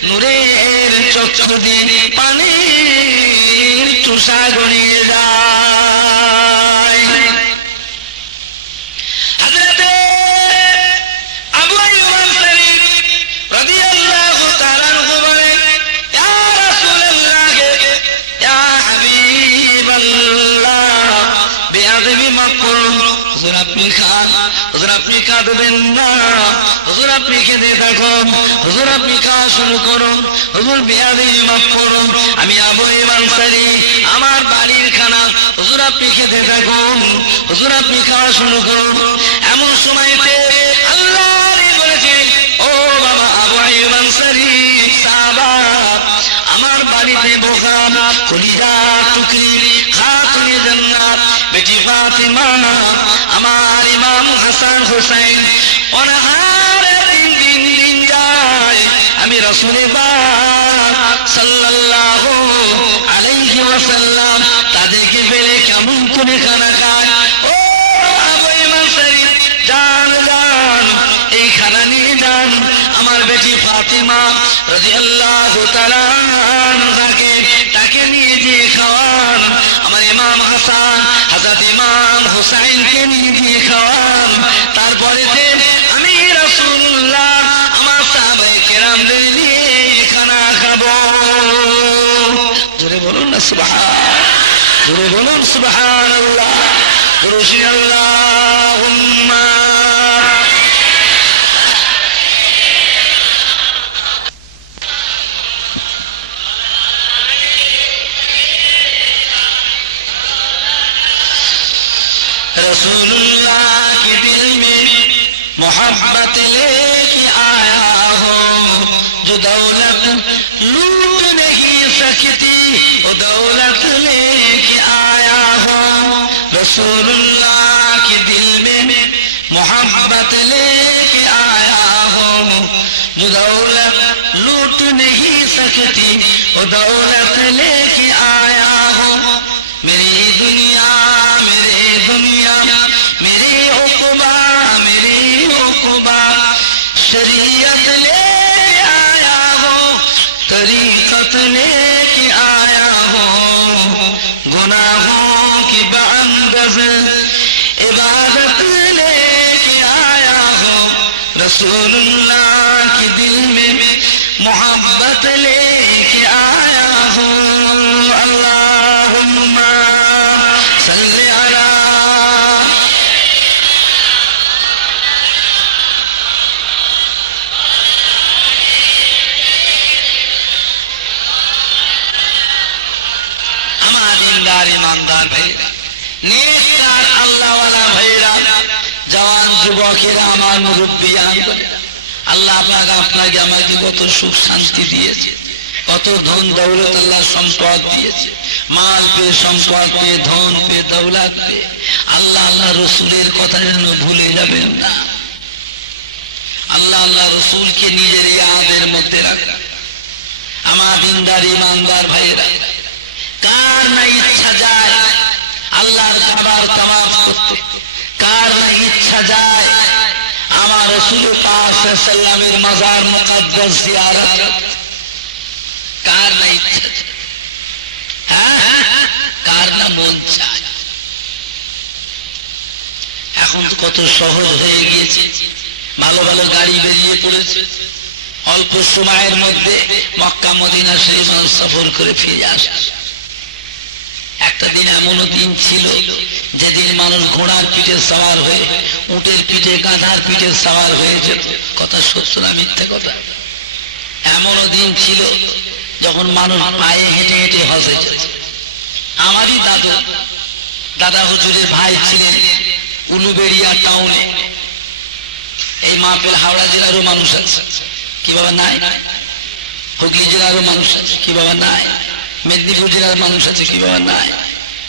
নূরের চক্ষু দিয়ে পানির তুষা গড়িয়ে যায়। হযরত আবু আইয়ুব আনসারী রাদিয়াল্লাহু তাআলা আনহু বলেন ইয়া রাসূলুল্লাহ, ইয়া হাবিবাল্লাহ, বিআযমি মাকরুম, হুজুর আপনি খান, হুজুর আপনি কাঁদবেন না, হুজুর আপনি খেতে থাকুন, হুজুর আপনি খাওয়া শুরু করুন, হুজুর বিআযমি মাফ করুন। আমি আবু আইয়ুব আনসারী আমার বাড়ির খানা, হুজুর আপনি খেতে থাকুন, হুজুর আপনি খাওয়া শুরু করুন। এমন সময়তে আল্লাহ বলেছেন ও বাবা আবু আইয়ুব আনসারী সাহাবা, আমার বাড়িতে বোকা কলিজা টুকরি খাতুনে জান্নাত বেটি ফাতিমা, আমার ইমাম হাসান হুসাইন অনাহারে 3 দিন রাসূল পাক সাল্লাল্লাহু আলাইহি ওয়াসাল্লাম তাদেরকে পেলে কেমন করে খানা খায়। ও আবু মাসরি জান জান এই খানা নিয়ে যান, আমার বেটি ফাতিমা রাদিয়াল্লাহু তাআলা তাকে নিয়ে গিয়ে খাওয়ান, আমার ইমাম হাসান হযরত ইমাম হুসাইনকে নিয়ে গিয়ে খাওয়ান। তারপরে আমি রাসূলুল্লাহ আমার সাহাবায়ে কেরামদের নিয়ে খানা খাবো। জোরে বলুন না সুবহান, জোরে বলুন সুবহানাল্লাহ, রসুল আল্লাহুম্মা रसूलुल्लाह के दिल में मोहब्बत लेके आया हो, जो दौलत लूट नहीं सकती वो दौलत लेके आया हो। रसूलुल्लाह के दिल में मोहब्बत लेके आया हो, जो दौलत लूट नहीं सकती वो दौलत लेके आया हो। मेरी दुनिया मेरी हुक्बा शरीयत लेके आया हो, तरीक़त लेके आया हो, गुनाहों की बअंदज़ इबादत लेके आया हो। रसूलुल्लाह के दिल में मोहब्बत लेके आया हो। अल्लाहुम्मा सल्ली अला ईमानदार भाईरा, नेककार अल्लाह वाला भाईरा, जवान যুবকেরা, আমার মুরব্বিয়ান, আল্লাহ পাক আপনাকে আমাকে কত সুখ শান্তি দিয়েছে, কত ধন দৌলত আল্লাহ সম্পদ দিয়েছে, মাল পেয়ে সম্পদ পেয়ে ধন পেয়ে দৌলত পেয়ে আল্লাহ আল্লাহ রসুলের কথা যেন ভুলে যাবেন না। আল্লাহ আল্লাহ রসুলকে নিজের ইয়াদের মধ্যে রাখা। আমার দিনদার ইমানদার ভাইয়েরা, কার না ইচ্ছা যায় আল্লাহর কাবার তাওয়াফ করতে, কার না ইচ্ছা যায় আমার রাসূল পাক সাল্লাল্লাহু আলাইহি ওয়াসাল্লামের মাজার মুকদ্দাস জিয়ারত করতে, কার না ইচ্ছা, হ্যাঁ কার না মন চায়। এখন তো কত সহজ হয়ে গিয়েছে, ভালো ভালো গাড়ি বেরিয়ে পড়েছে, অল্প সময়ের মধ্যে মক্কা মদিনা শরীফ সফর করে ফিরে আসা। একটা দিন এমনও দিন ছিল যেদিন মানুষ ঘোড়ার পিঠে সওয়ার হয়ে, উটের পিঠে, গাধার পিঠে সওয়ার হয়ে যেত। কথা সত্য না মিথ্যে কথা? এমনও দিন ছিল যখন মানুষ পায়ে হেঁটে হেঁটে হজে যেত। আমারই দাদা হুজুরের ভাই ছিলেন উলুবেড়িয়া টাউনে। এই মাহফিল হাওড়া জেলারও মানুষ আছে, কি বাবা নাই? হুগলি জেলারও মানুষ আছে, কি বাবা নাই? মেদিনীপুর জেলার মানুষ আছে, কি বাবা নাই?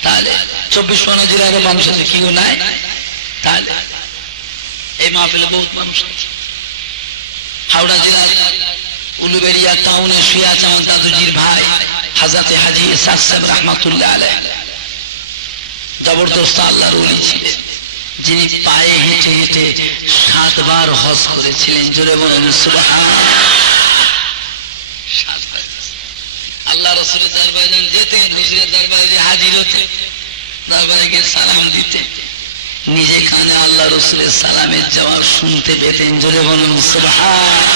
তাহলে 24 জেলার মানুষ আছে, কি গো নাই? তাহলে এই মাহফিলে বহুত মানুষ আছে। হাওড়া জেলার উলুবেড়িয়া টাউনে শুয়ে আছে আমার দাদুজির ভাই হযরত হাজী ইসহাক সাহেব রাহমাতুল্লাহ আলাইহি। জবরদস্ত আল্লাহর ওলি ছিলেন, যিনি পায়ে হেঁটে হেঁটে 7 বার হজ করেছিলেন। জোরে বলুন সুবহানাল্লাহ। আল্লাহ রাসূলের দরবারে যেতেন, হুজুরের দরবারে হাজির হতেন, দরবারে গিয়ে সালাম দিতেন, নিজে কানে আল্লাহ রাসূলের সালামের জবাব শুনতে পেতেন। জোরে বলুন সুবহানাল্লাহ।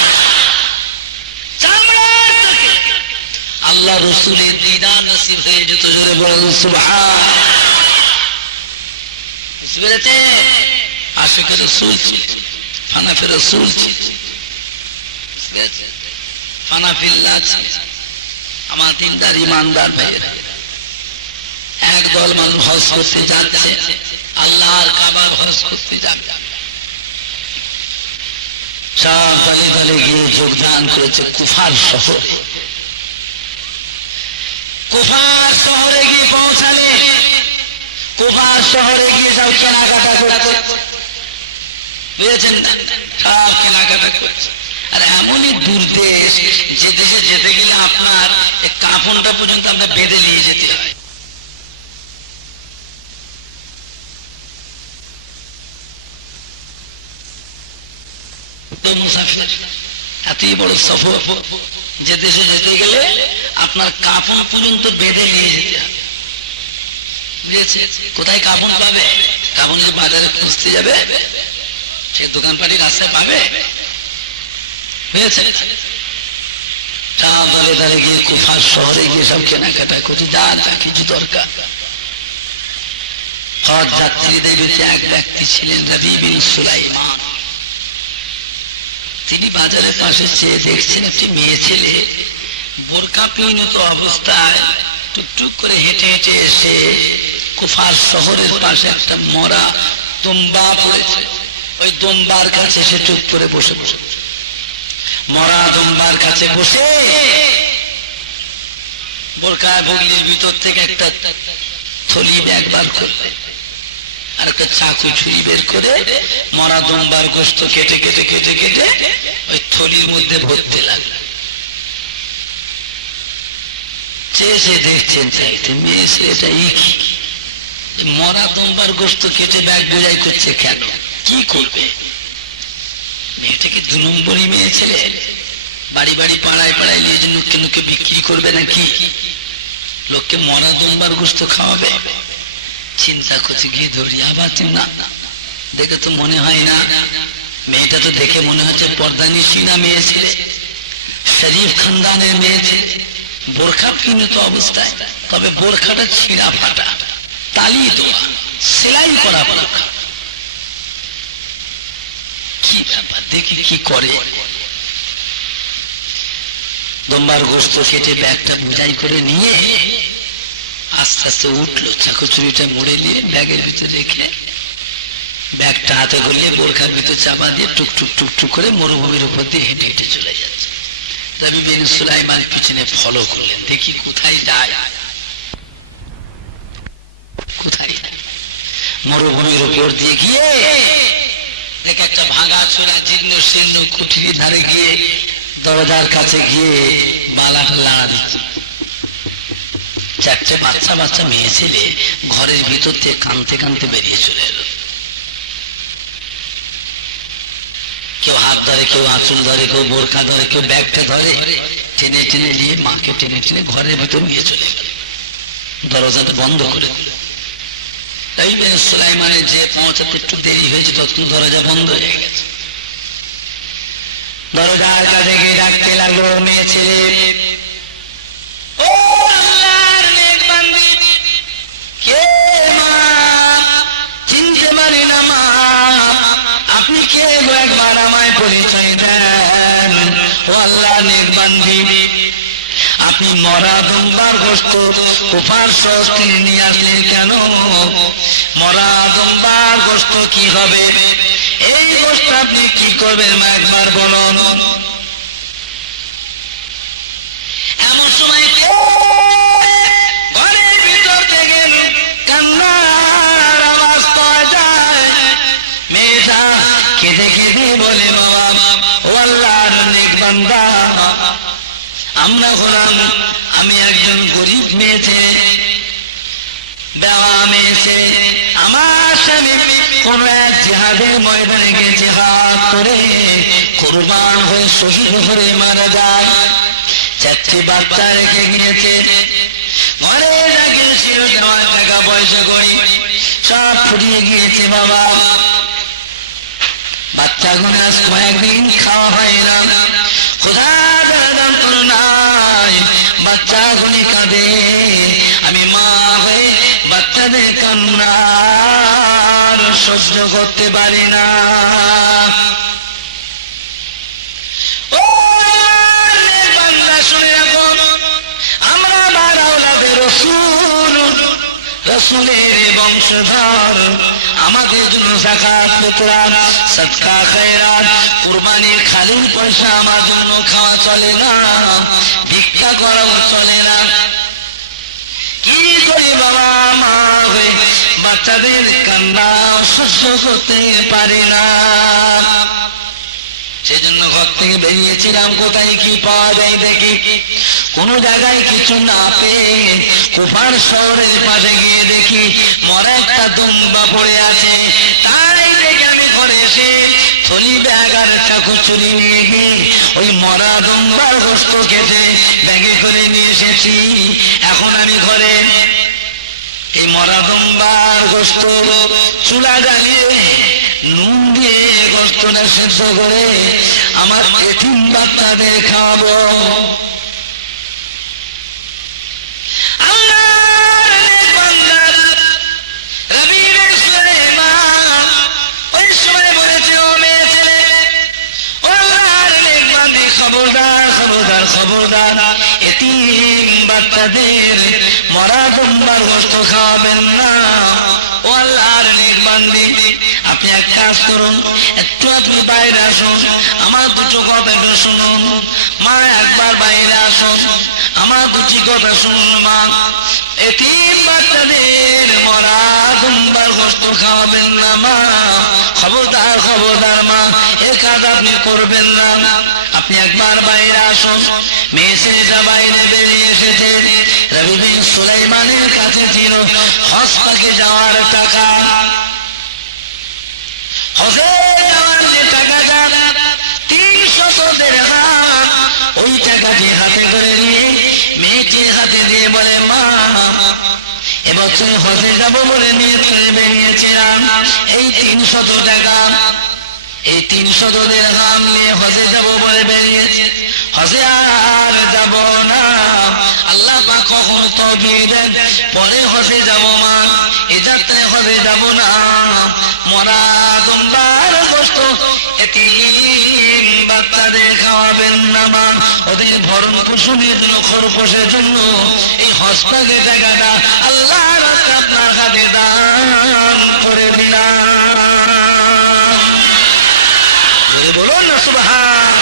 আল্লাহ রাসূলের দিদার নসিব হয়ে যেত। জোরে বলুন সুবহানাল্লাহ। আশিক রাসূল ছিল, ফানাফি রাসূল ছিল, ফানাফিল্লাহ ছিল। আমার দিনদার ইমানদার ভাইয়েরা, একদল মানুষ হজ করতে যাচ্ছে, আল্লাহর কাবার হজ করতে যাবে। সব দলে দলে গিয়ে যোগদান করেছে কুফার শহরে। কুফার শহরে গিয়ে পৌঁছালে, কুফার শহরে গিয়ে সব কেনাকাটা করছে, বুঝেছেন না? সব কেনাকাটা করছে। আর এমনই দূর দেশ যে দেশে যেতে গেলে আপনার কাফনটা পর্যন্ত আপনার বেঁধে নিয়ে যেতে হয়। মুসাফির এতই বড় সফর, যে দেশে যেতে গেলে আপনার কাফন পর্যন্ত বেঁধে নিয়ে যেতে হবে। বুঝেছে? কোথায় কাফন পাবে? কাফন যে বাজারে খুঁজতে যাবে, সে দোকানপাটি রাস্তায় পাবে? বুঝেছে? দলে দলে গিয়ে কুফার শহরে গিয়ে সব কেনাকাটা করছে, যা যা কিছু দরকার। হজ যাত্রীদের ভিতরে এক ব্যক্তি ছিলেন রবি বিন সুলাইমান। তিনি বাজারের পাশে চেয়ে দেখছেন একটি মেয়ে ছেলে বোরকা পরিণত অবস্থায় টুকটুক করে হেঁটে হেঁটে এসে কুফার শহরের পাশে একটা মরা দম্বা পড়েছে, ওই দম্বার কাছে সে চুপ করে বসে বসে মরা দম্বার কাছে বসে বোরকা বগলির ভিতর থেকে একটা থলি ব্যাগ বার করবে, আর একটা চাকু ছুরি বের করে মরা দম্বার গোস্ত কেটে কেটে কেটে কেটে ওই থলির মধ্যে ভরতে লাগলো। সে দেখছেন চাইতে মেয়ে ছেলেটা মরা দম্বার গোস্ত কেটে ব্যাগ বোঝাই করছে কেন, কি করবে? মেয়েটাকে 2 নম্বরই মেয়ে ছেলে, বাড়ি বাড়ি পাড়ায় পাড়ায় নিয়ে যে লোককে লোককে বিক্রি করবে নাকি, লোককে মরা দম্বার গোস্ত খাওয়াবে। চিন্তা করছে গিয়ে ধরি, আবার না দেখে তো মনে হয় না, মেয়েটা তো দেখে মনে হচ্ছে পর্দানিশী না মেয়ে ছেলে, শরীফ খানদানের মেয়ে ছেলে, বোরখা পরিণত অবস্থায়, তবে বোরখাটা ছিঁড়া ফাটা, তালি দেওয়া, সেলাই করা বোরখা। কি ব্যাপার, দেখি কি করে। দম্বার গোস্ত কেটে ব্যাগটা বোঝাই করে নিয়ে আস্তে আস্তে উঠলো, চাকুচুরিটা মুড়ে নিয়ে ব্যাগের ভিতরে রেখে ব্যাগটা হাতে ঘুরিয়ে বোরখার ভিতরে চাপা দিয়ে টুকটুক টুকটুক করে মরুভূমির উপর দিয়ে হেঁটে হেঁটে চলে যাচ্ছে। রবি বিন সুলাইমান পিছনে ফলো করলেন, দেখি কোথায় যায়, কোথায় যায়। মরুভূমির উপর দিয়ে গিয়ে দেখে একটা ভাঙা ছোড়া জীর্ণ শীর্ণ কুঠির ধারে গিয়ে দরজার কাছে গিয়ে বালাটা লাড়া দিচ্ছে। 4টে বাচ্চা বাচ্চা মেয়ে ছেলে ঘরের ভিতর থেকে কাঁদতে কাঁদতে বেরিয়ে চলে এলো। কেউ হাত ধরে, কেউ আঁচল ধরে, কেউ বোরখা ধরে, কেউ ব্যাগটা ধরে, টেনে টেনে নিয়ে মাকে টেনে টেনে ঘরের ভিতর নিয়ে চলে গেল, দরজাটা বন্ধ করে দিল। তাই সুলাইমানের যে পৌঁছাতে একটু দেরি হয়েছে, তখন দরজা বন্ধ হয়ে গেছে। দরজার কাছে গিয়ে ডাকতে লাগলো, মেয়ে ছেলে, ও আল্লাহর নেক বান্দী, কে মা? চিনতে পারি না মা, আপনি কে গো, একবার আমায় পরিচয় দেন। ও আল্লাহর নেক বান্দী, আপনি মরা দম্বার গোস্ত কুফার শহর নিয়ে আসলেন কেন? মরা দম্বার গোস্ত কি হবে? এই গোস্ত আপনি কি করবেন মা, একবার বলুন। এমন সময় ঘরের ভিতর থেকে কান্নার আওয়াজ পাওয়া যায়। মেয়েটা কেঁদে কেঁদে বলে, বাবা, ও আল্লাহর নেক বান্দা, আমরা হলাম, আমি একজন গরিব মেয়ে ছেলে, বেওয়া মেয়ে ছেলে, আমার স্বামী কোন এক জিহাদের ময়দানে গিয়ে জিহাদ করে কুরবান হয়ে শহীদ হয়ে মারা যায়। 4টে বাচ্চা রেখে গিয়েছে, ঘরে রাখিয়েছিল টাকা পয়সা করি, সব ফুরিয়ে গিয়েছে বাবা। বাচ্চাগুলো আজ কয়েকদিন খাওয়া হয় না, খোদা নাই, বাচ্চাগুলি কাঁদে, আমি মা হয়ে বাচ্চাদের কান্না সহ্য করতে পারি না। ও বান্দা শুনে রাখো, আমরা বারাউলাদের রসুল, রসুলের বংশধর, আমাদের জন্য যাকাত, ফিতরা, সদকা, খয়রাত, কুরবানির খালি পয়সা আমার জন্য খাওয়া চলে না, ভিক্ষা করাও চলে না। কি করে বাবা মা হয়ে বাচ্চাদের কান্না সহ্য করতে পারে না। সেজন্য ঘর থেকে বেরিয়েছিলাম, কোথায় কি পাওয়া যায় দেখি। কোন জায়গায় কিছু না পেয়ে কুফার শহরের পাশে গিয়ে দেখি মরা একটা দুম্বা পড়ে আছে। তাই দেখে আমি ঘরে এসে থলি ব্যাগ আর একটা কচুরি নিয়ে গিয়ে ওই মরা দুম্বার গোশত কেটে ব্যাগে করে নিয়ে এসেছি। এখন আমি ঘরে এই মরা দুম্বার গোশত চুলা জ্বালিয়ে নুন দিয়ে গোশতটা সেদ্ধ করে আমার এতিম বাচ্চাদের খাওয়াবো। খবরদার এতিম বাচ্চাদের মরা দুম্বার গোশত খাওয়াবেন না। ও আল্লাহর নেক বান্দী, আপনি এক কাজ করুন, একটু আপনি বাইরে আসুন, আমার দুটো কথা একটু শুনুন। মা একবার বাইরে আসুন, আমার দুটি কথা শুনুন। মা, এতিম বাচ্চাদের মরা দুম্বার গোশত খাওয়াবেন না মা। খবরদার খবরদার মা, এ কাজ আপনি করবেন না। আপনি একবার বাইরে আসুন। মেয়ে ছেলেটা বাইরে বেরিয়ে এসেছে। রবি বিন সুলাইমানের কাছে ছিল হজ পাকে যাওয়ার টাকা। হজে যাওয়ার যে টাকাটা 300 দিরহাম, ওই টাকাটি হাতে করে নিয়ে মেয়েটির হাতে দিয়ে বলে, মা এবছর হজে যাবো বলে নিয়ে চলে বেরিয়েছিলাম। এই 300 টাকা, এই 300 দিরহাম নিয়ে হজে যাবো বলে বেরিয়েছে। হজে আর যাব না, আল্লাহ পাক কখন তৌফিক দেন পরে হজে যাব মা। এ যাত্রায় হজে যাব না। মরা দুম্বার গোশত এতিম বাচ্চাদের খাওয়াবেন না মা। ওদের ভরণ পোষণের জন্য, খরপোশের জন্য এই হজ পাকের টাকাটা আল্লাহর রাস্তায় আপনার হাতে দান করে দিলাম। বলুন না সুবহান।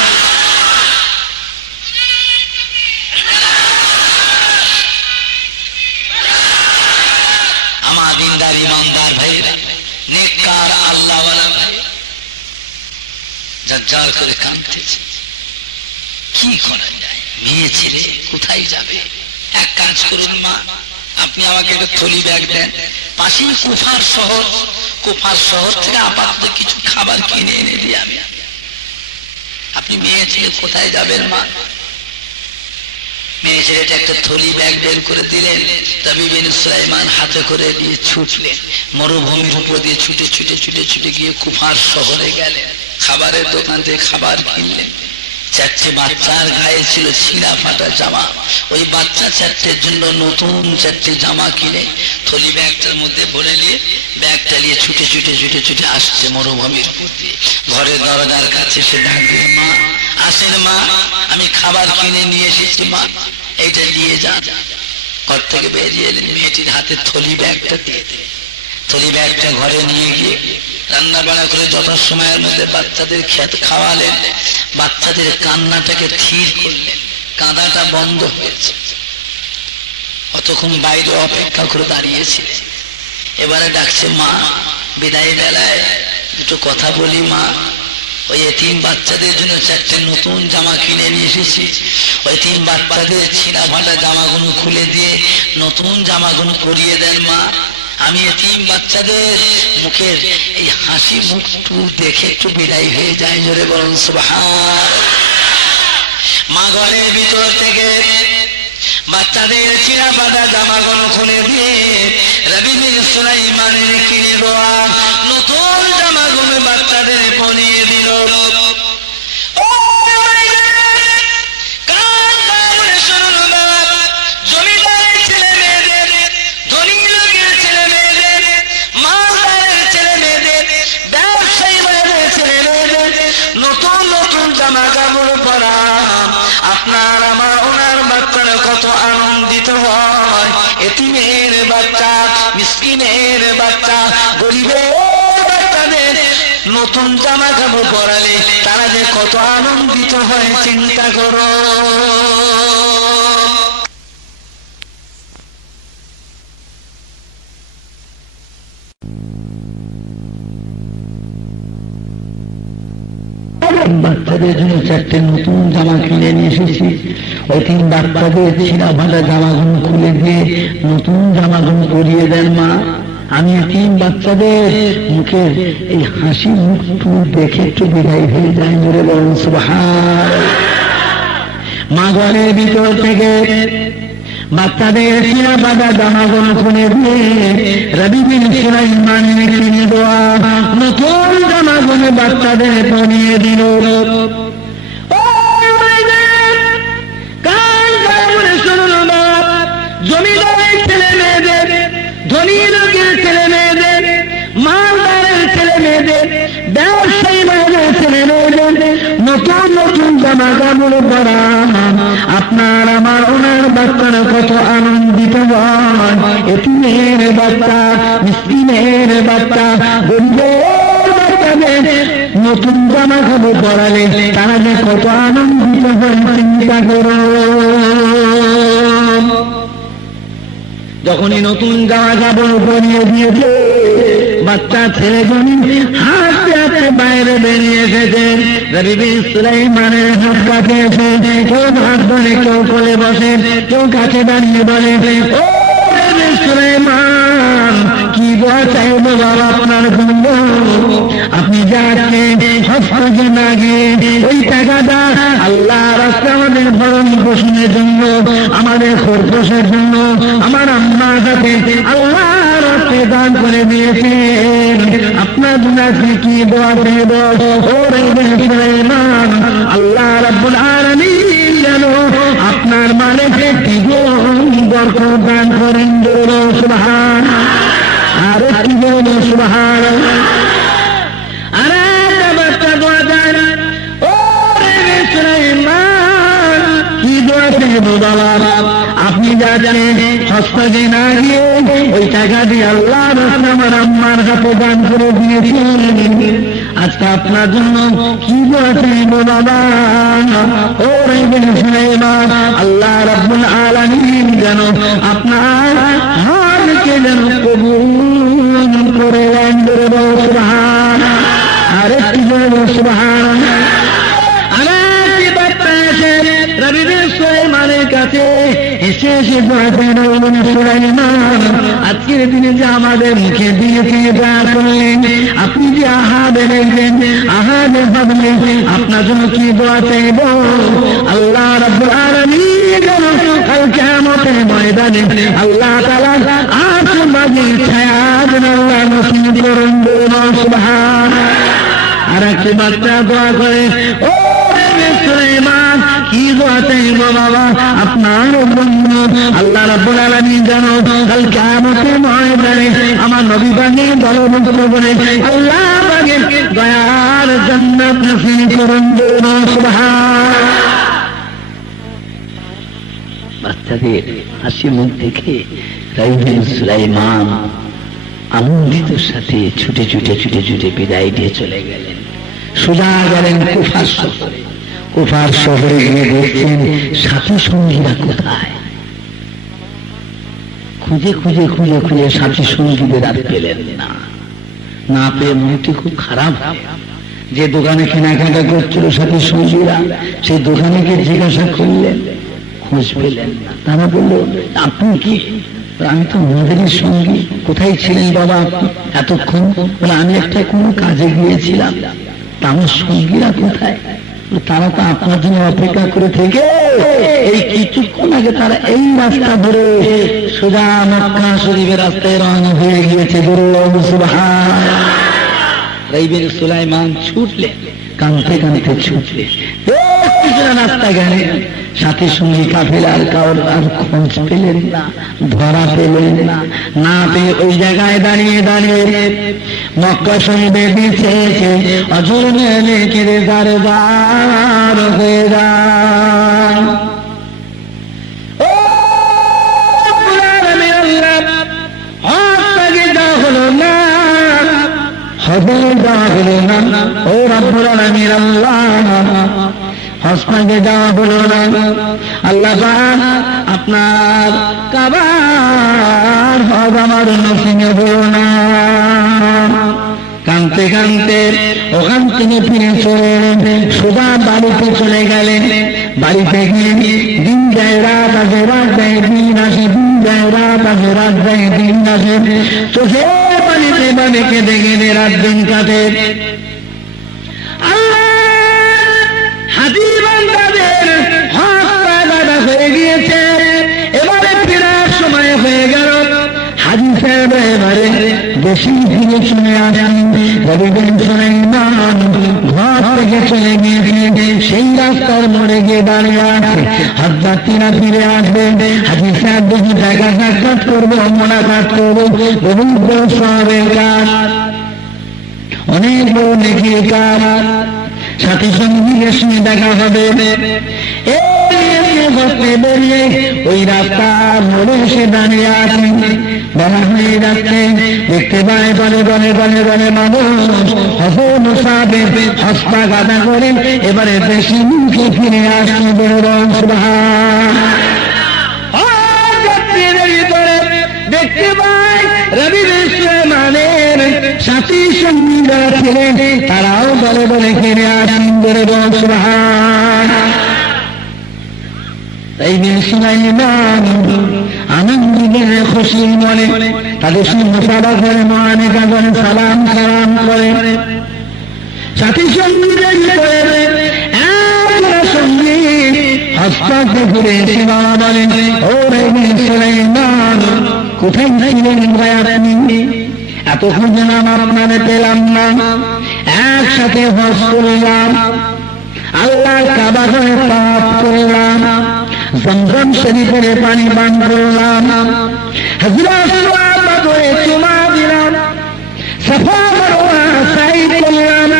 আমার দিনদার ইমানদার ভাইরা, নেককার আল্লাহওয়ালা ভাই, জাজ্জাল করে কাঁদতেছে। কি করা যায়? মেয়ে ছেলে কোথায় যাবে? এক কাজ করুন মা, আপনি আমাকে একটা থলি ব্যাগ দেন। পাশেই কুফার শহর, কুফার শহর থেকে আপাতত কিছু খাবার কিনে এনে দিই আমি। আপনি মেয়ে ছেলে কোথায় যাবেন মা? মেয়ে ছেলেটা একটা থলি ব্যাগ বের করে দিলেন। রবি বিন সুলাইমান হাতে করে দিয়ে ছুটলেন, মরুভূমির উপর দিয়ে ছুটে ছুটে ছুটে ছুটে গিয়ে কুফার শহরে গেলেন। খাবারের দোকান থেকে খাবার কিনলেন। 4টে বাচ্চার গায়ে ছিল ছিঁড়া ফাটা জামা। ওই বাচ্চা 4টের জন্য নতুন 4টে জামা কিনে থলি ব্যাগটার মধ্যে ভরে নিয়ে ব্যাগটা নিয়ে ছুটে ছুটে ছুটে ছুটে আসছে মরুভূমির উপর দিয়ে। ঘরের দরজার কাছে সে ডাক দিয়ে, মা আসেন মা, আমি খাবার কিনে নিয়ে এসেছি মা, এইটা দিয়ে যান। ঘর থেকে বেরিয়ে এলেন, মেয়েটির হাতে থলি ব্যাগটা দিয়ে দিলেন। থলি ব্যাগটা ঘরে নিয়ে গিয়ে রান্না বাড়া করে যথাসময়ের মধ্যে বাচ্চাদের খাওয়ালেন। বাচ্চাদের কান্নাটাকে স্থির করলেন, কাঁদাটা বন্ধ হয়েছে। অতক্ষণ বাইরে অপেক্ষা করে দাঁড়িয়েছিলেন। এবারে ডাকছে, মা বিদায় বেলায় দুটো কথা বলি মা। ওই এতিম বাচ্চাদের জন্য 4টে নতুন জামা কিনে নিয়ে এসেছি। ওই 3 বাচ্চাদের ছিঁড়া ফাটা জামাগুলো খুলে দিয়ে নতুন জামাগুলো পরিয়ে দেন মা। আমি এতিম বাচ্চাদের মুখের এই হাসি মুখটু দেখে একটু বিদায় হয়ে যায়। জোরে বলুন সুবহান। মা ঘরের ভিতর থেকে বাচ্চাদের ছিঁড়া ফাটা জামাগুলো খুলে দিয়ে রবি বিন সুলাইমানের কিনে দেওয়া নতুন জামাগুলো বাচ্চাদের পরিয়ে দিল। আপনার আমার ওনার বাচ্চারা কত আনন্দিত হয়। এতিমের বাচ্চা, মিসকিনের বাচ্চা, গরিবের বাচ্চাদের নতুন জামা কাপড় পরালে তারা যে কত আনন্দিত হয় চিন্তা করো। তিন বাচ্চাদের জন্য 4টে নতুন জামা কিনে নিয়ে এসেছি। ওই 3 বাচ্চাদের ছিঁড়া ফাটা জামাগুলো খুলে দিয়ে নতুন জামাগুলো পরিয়ে দেন মা। আমি 3 বাচ্চাদের মুখের এই হাসি মুখটু দেখে একটু বিদায় হয়ে যায়। জোরে বলুন সুবহানাল্লাহ। মা ঘরের ভিতর থেকে বাচ্চাদের ছিঁড়া ফাটা জামাগুলো খুলে দিয়ে রবি বিন সুলাইমানের কিনে দেওয়া নতুন জামাগুলো বাচ্চাদের পরিয়ে দিল। জমিদারের ছেলে মেয়েদের, ধনী লোকের ছেলে মেয়েদের, মালদারের ছেলে মেয়েদের, ব্যবসায়ী মেয়েদের ছেলে মেয়েদের নতুন নতুন জামা কাপড় পরা আপনার আমার ওনার বাচ্চারা কত আনন্দিত হয়। এতিমের বাচ্চা, মিসকিনের বাচ্চা, গরিবের বাচ্চাদের নতুন জামা কাপড় পরালে তারা যে কত আনন্দিত হয় চিন্তা করো। যখনই নতুন জামা কাপড় পরিয়ে দিয়েছে বাচ্চা ছেলেগুলি হাঁটতে হাঁটতে বাইরে বেরিয়ে এসেছেন। রবি বিন সুলাইমানের হাত কাছে এসে কেউ হাত ধরে, কেউ কোলে বসে, কেউ কাছে দাঁড়িয়ে বলে, ও রবি সুলাইমান, কি দোয়া চাইবো বাবা আপনার জন্য? আপনি যাচ্ছেন সবসময় না গিয়ে ওই টাকাটা আল্লাহ রাস্তায় আমাদের ভরণ পোষণের জন্য, আমাদের খরগোশের জন্য, আমার আম্মার সাথে আল্লাহ রাস্তায় দান করে দিয়েছেন। আপনার দুনিয়াতে কি দোয়া দেব? ও রবি সুলাইমান, আল্লাহ রাব্বুল আলামিন যেন আপনার মালিকে দ্বিগুণ বরকত দান করেন। সুবহানাল্লাহ। আর কি বলবো সুবহানাল্লাহ। আরে বাচ্চা দোয়া যায় না। ও রবি সুলাইমান, কি দোয়া দেব বাবা? আপনি যাচ্ছেন হস্তে না গিয়ে ওই টাকা দিয়ে আল্লাহ আমার আম্মার হাতে দান করে দিয়েছেন। আজকে আপনার জন্য কি দোয়া চাইব বাবা? ও রবি সুলাইমান, আল্লাহ রাব্বুল আলামিন যেন আপনার হাতকে যেন কবুল করে নেন। সুবহানাল্লাহ। আরে কি বলবো সুবহানাল্লাহ। রবি বিন সুলাইমানের কাছে এসে এসে রবি সুলাইমান, আজকের দিনে যে আমাদের মুখে দিয়েছে যা করলেন, আপনি যে আহাদে দেখবেন, আহাদে ভাবলেন, আপনার জন্য কি দোয়া চাইব? আল্লাহ রাব্বুল আলামিন যেন কাল কিয়ামতের ময়দানে আল্লাহ তাআলা আরশের মাঝে ছায়া দেন, আল্লাহ নসিব করুন। সুবহানাল্লাহ। আর একটি বাচ্চা দোয়া করে, ও রবি সুলাইমান, কি দোয়া চাইব বাবা? আপনার বন্ধু আল্লাহ রাব্বুল আলামিন যেন কাল কিয়ামতের ময়দানে আমার নবী বাণী দলবদ্ধ করে আল্লাহ পাকের দয়ার জান্নাত নসিব করুন। সুবহানাল্লাহ। বাচ্চাদের হাসি মুখ দেখে রবি বিন সুলাইমান আনন্দিতের সাথে ছুটে ছুটে ছুটে ছুটে বিদায় দিয়ে চলে গেলেন। সোজা গেলেন কুফার শহরে। কুফার শহরে গিয়ে দেখছেন সাথী সঙ্গীরা কোথায়। খুঁজে খুঁজে খুঁজে খুঁজে সাথী সঙ্গীদের আর পেলেন না। না পেয়ে মনটি খুব খারাপ। যে দোকানে কেনাকাটা করছিল সাথী সঙ্গীরা, সেই দোকানে গিয়ে জিজ্ঞাসা করলেন, খোঁজ পেলেন না। তারা বলল, আপনি কি? আমি তো আমাদেরই সঙ্গী। কোথায় ছিলেন বাবা এতক্ষণ? বলে, আমি একটা কোনো কাজে গিয়েছিলাম। আমার সঙ্গীরা কোথায়? তারা তো আপনার জন্য অপেক্ষা করে থেকে এই কিছুক্ষণ আগে তারা এই রাস্তা ধরে সোজা মক্কা শরীফের রাস্তায় রওনা হয়ে গিয়েছে। সুবহানাল্লাহ। রবি বিন সুলাইমান ছুটলেন, কাঁদতে কাঁদতে ছুটলেন। রাস্তা গেলেন, সাথী সঙ্গী কাফেলার কাউর আর খোঁজ পেলেন না, ধরা পেলেন না। না পেয়ে ওই জায়গায় দাঁড়িয়ে দাঁড়িয়ে মক্কা শরীফে দিচ্ছে অজর মেলে কেড়ে দাঁড়ে দাঁড় হয়ে যায়। ও রব্বুল আলামিন, আল্লাহ হসপাকে যাওয়া হলো না। আল্লাহ আপনার কাবার হজ আমার নসিবে হলো না। কাঁদতে কাঁদতে ওখান থেকে ফিরে চলে এলেন, সোজা বাড়িতে চলে গেলেন। বাড়িতে গিয়ে দিন যায় রাত আসে, রাত যায় দিন আসে, দিন যায় রাত আসে, রাত যায় দিন আসে, চোখে পানিতে বাড়ি কেঁদে কেঁদে রাত দিন কাটে। হাজি বান্দাদের হক আদায় হয়ে গিয়েছে, এবারে ফেরার সময় হয়ে গেল। হাজি সাহেব এবারে বেশি ফিরে শুনে আসেন, রবি বিন সুলাইমান ঘর থেকে চলে গিয়েছে, সেই রাস্তার মোড়ে গিয়ে দাঁড়িয়ে আছে। হযরতিরা ফিরে আসবে, হাজি সাহেব দেখি দেখা সাক্ষাৎ করবো, মোলাকাত করবো, বহুত বড় সওয়াবের কাজ, অনেক বড় নেকির কাজ, সাথী সঙ্গীদের সঙ্গে দেখা হবে। বেরিয়ে ওই রাস্তা মোড়ে এসে দাঁড়িয়ে আছেন, বেলা হয়ে যাচ্ছে, দেখতে পায় গলে গলে গলে গলে মানুষ হসন সাহেব হস্তা গাদা করেন, এবারে বেশি মুখে ফিরে আসেন। দেখতে পায় রবি বিন সুলাইমানের সাথী সঙ্গীরা ছিলেন, তারাও বলে বলে ফিরে আসেন। এই বিন সুলাইমান আনন্দিত খুশি মনে তাদের সঙ্গে মুসাফা করে, মুআনাকা করে, সালাম সালাম করে, সাথী সঙ্গীদের সঙ্গে হস্তাকে ঘুরে এসে বাবা বলেন, ও বিন সুলাইমান, কোথায় ছিলেন আপনি? এতক্ষণ যেন আপনারে পেলাম না। একসাথে হজ করলাম, আল্লাহর কাবা ঘরে পাপ করলাম, জমজম শরীফের পানি পান করলাম, হযরত সাফা করে চুমা দিলাম, সাফা মারওয়া সাই করলাম,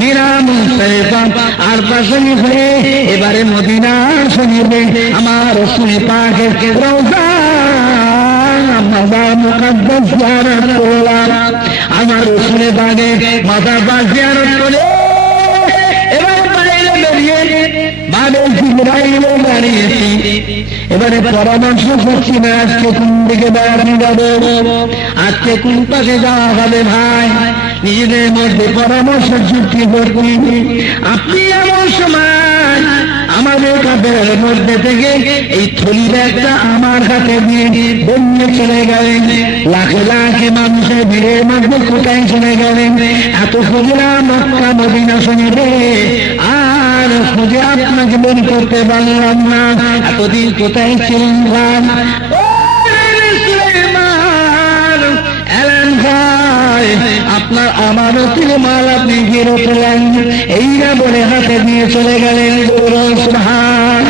মিনা মুসলিফা আর পাশে হয়ে এবারে মদিনা শরীফে আমার রাসূল পাকের রওজা মাজার মুকদ্দাস জিয়ারত করলাম, আমার রাসূল পাকের মাজার পাক জিয়ারত করে এবারে বাইরে বেরিয়ে বাবা জিবরাইল দাঁড়িয়েছি। এবারে পরামর্শ করছি না আজকে কোন দিকে বেড়াতে যাবো, আজকে কোন পাশে যাওয়া হবে। ভাই নিজেদের মধ্যে পরামর্শ যুক্তি করছি। আপনি এমন সময় আমাদের কাপের মধ্যে থেকে এই থলি ব্যাগটা আমার কাছে দিয়ে বন্যে চলে গেলেন, লাখে লাখে মানুষের ভিড়ের মধ্যে কোথায় চলে গেলেন? এত খুঁজলাম মক্কা মদিনা শরীফে, আর খুঁজে আপনাকে বের করতে পারলাম না। এতদিন কোথায় ছিলেন ভাই? আপনার আমানতের মাল আপনি ফেরত পেলেন, এই না বলে হাতে দিয়ে চলে গেলেন। সুবহান,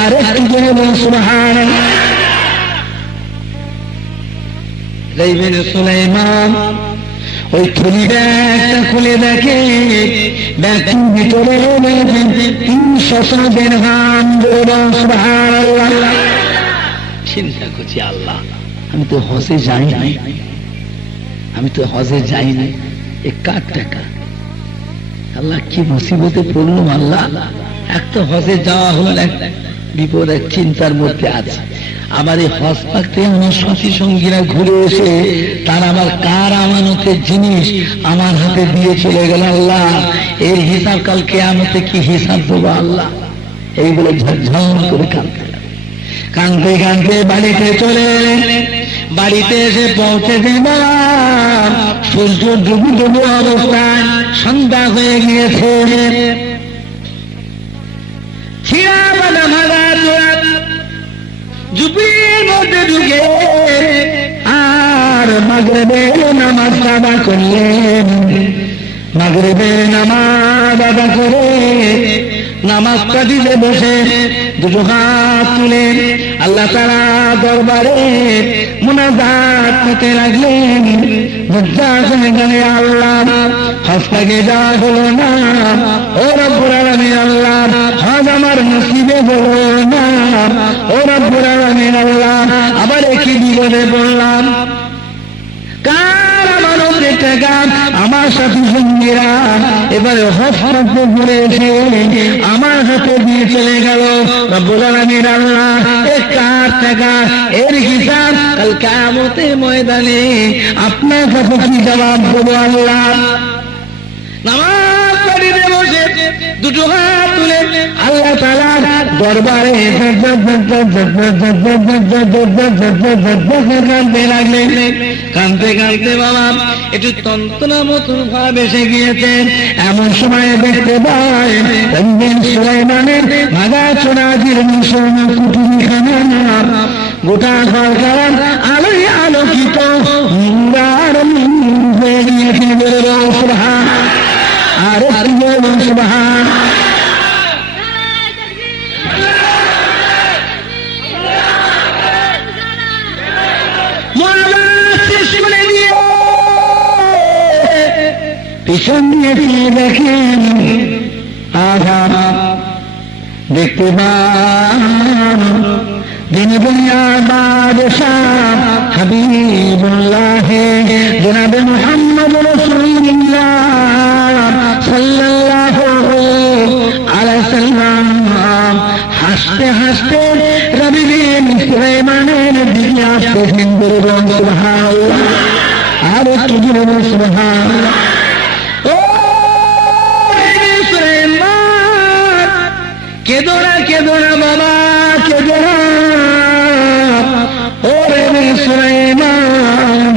আর একটু জোরে বলুন সুবহান। সুলাইমান ওই থলি ব্যাগটা খুলে দেখে, ব্যাগটির ভিতরে 300 দিরহাম। সুবহানাল্লাহ। চিন্তা করছি, আল্লাহ আমি তো হজে যাই নাই, আমি তো হজে যাই নাই, এ কার টাকা? আল্লাহ কি মুসিবতে পড়লাম। আল্লাহ এক তো হজে যাওয়া হলো, এক বিপদ, এক চিন্তার মধ্যে আছে। আবার এই হজ পাক থেকে আমার সাথী সঙ্গীরা ঘুরে এসে তারা আবার কার আমানতের জিনিস আমার হাতে দিয়ে চলে গেল। আল্লাহ এর হিসাব কাল কিয়ামতে কি হিসাব দেবো আল্লাহ? এইগুলো ঝরঝর করে কাঁদতে কাঁদতে বাড়িতে চলে এলেন। বাড়িতে এসে পৌঁছে দিলাম, সূর্য ডুবু ডুবু অবস্থায় সন্ধ্যা হয়ে গিয়েছে। ছিড়া বাঁধা ভাঙা জুপির মধ্যে ঢুকে আর মাগরিবের নামাজ আদা করলেন। মাগরিবের নামাজ আদা করে নামাজ কাটিতে বসে দুটো হাত তুলে আল্লাহ তাআলা দরবারে মুনাজাত করতে লাগলেন। আল্লাহ হজটাকে যাওয়া হলো না, ও রব্বুল আলামিন আল্লাহ হজ আমার নসিবে হলো না, ও রব্বুল আলামিন আল্লাহ আবার একই বিপদে পড়লাম। কার আমানতে টাকা আমার সাথে সঙ্গীরা এবারে হজ করতে ঘুরে এসে আমার হাতে দিয়ে চলে গেল। রব্বুল আলামিন আল্লাহ এই 4 টাকা এর হিসাব কাল কিয়ামতের ময়দানে আপনার কাছে কি জবাব দেব আল্লাহ? নামাজ পড়িতে বসে দুটো হাত তুলে আল্লাহ তাআলার দরবারে কাঁদতে লাগলেন। কাঁদতে কাঁদতে বাবা একটু তন্তনা মতন ভাব এসে গিয়েছে। এমন সময় দেখতে পায় সুলাইমানের ভাগা চোরাজির মিশন কুটুরিখানা গোটা সরকার আলোয় আলোকিত মুরার হয়ে গিয়েছে। সুবহান আর সুবহান পিছন দিয়ে দেখেন আঘাত দেখতে পান দিন দুনিয়ার বাদশাহ হাবিবুল্লাহ জনাবে মুহাম্মদ রাসূলুল্লাহ সাল্লাল্লাহু আলাইহি সাল্লাম হাসতে হাসতে রবি বিন সুলাইমানের দিকে আসতেছেন। সুবহানাল্লাহ আর একটু জোরে সুবহানাল্লাহ। কেদো না বাবা, কেদো না। ওরে সুলাইমান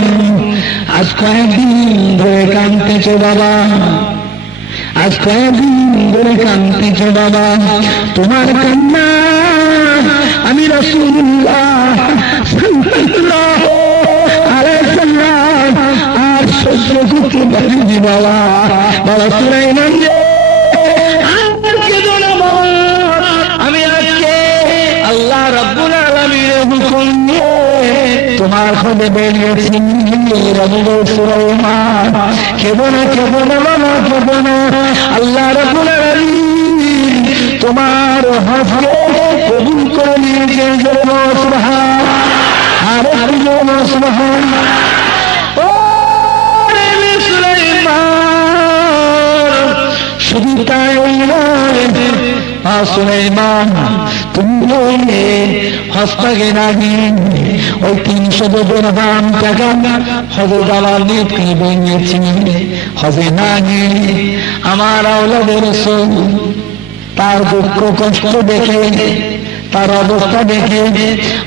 আজ কয়েকদিন ধরে কাঁদতেছো বাবা, আজ কয়েকদিন ধরে কাঁদতেছো বাবা। তোমার কান্না আমি রাসূলুল্লাহ সাল্লাল্লাহু আলাইহি সাল্লাম আর সহ্য করতে পারিনি বাবা। বাবা সুলাইমান তোমার খোঁজে বেরিয়েছি। সুলাইমান কেবো না বাবা, কেবো না। আল্লাহ রাব্বুল আলামিন তোমার হজকে কবুল করে নিয়েছেন। সুবহান আর সুবহান। ও সুলাইমান শুধু তাই নয়, সুলাইমান তুমি হস্তাকে নাগি ওই 300 দিরহাম টাকা হজে যাওয়ার নিয়ত করে বেরিয়েছি। হজে না গিয়ে আমার আওলাদের রাসূল তার দুঃখ কষ্ট দেখে, তার অবস্থা দেখে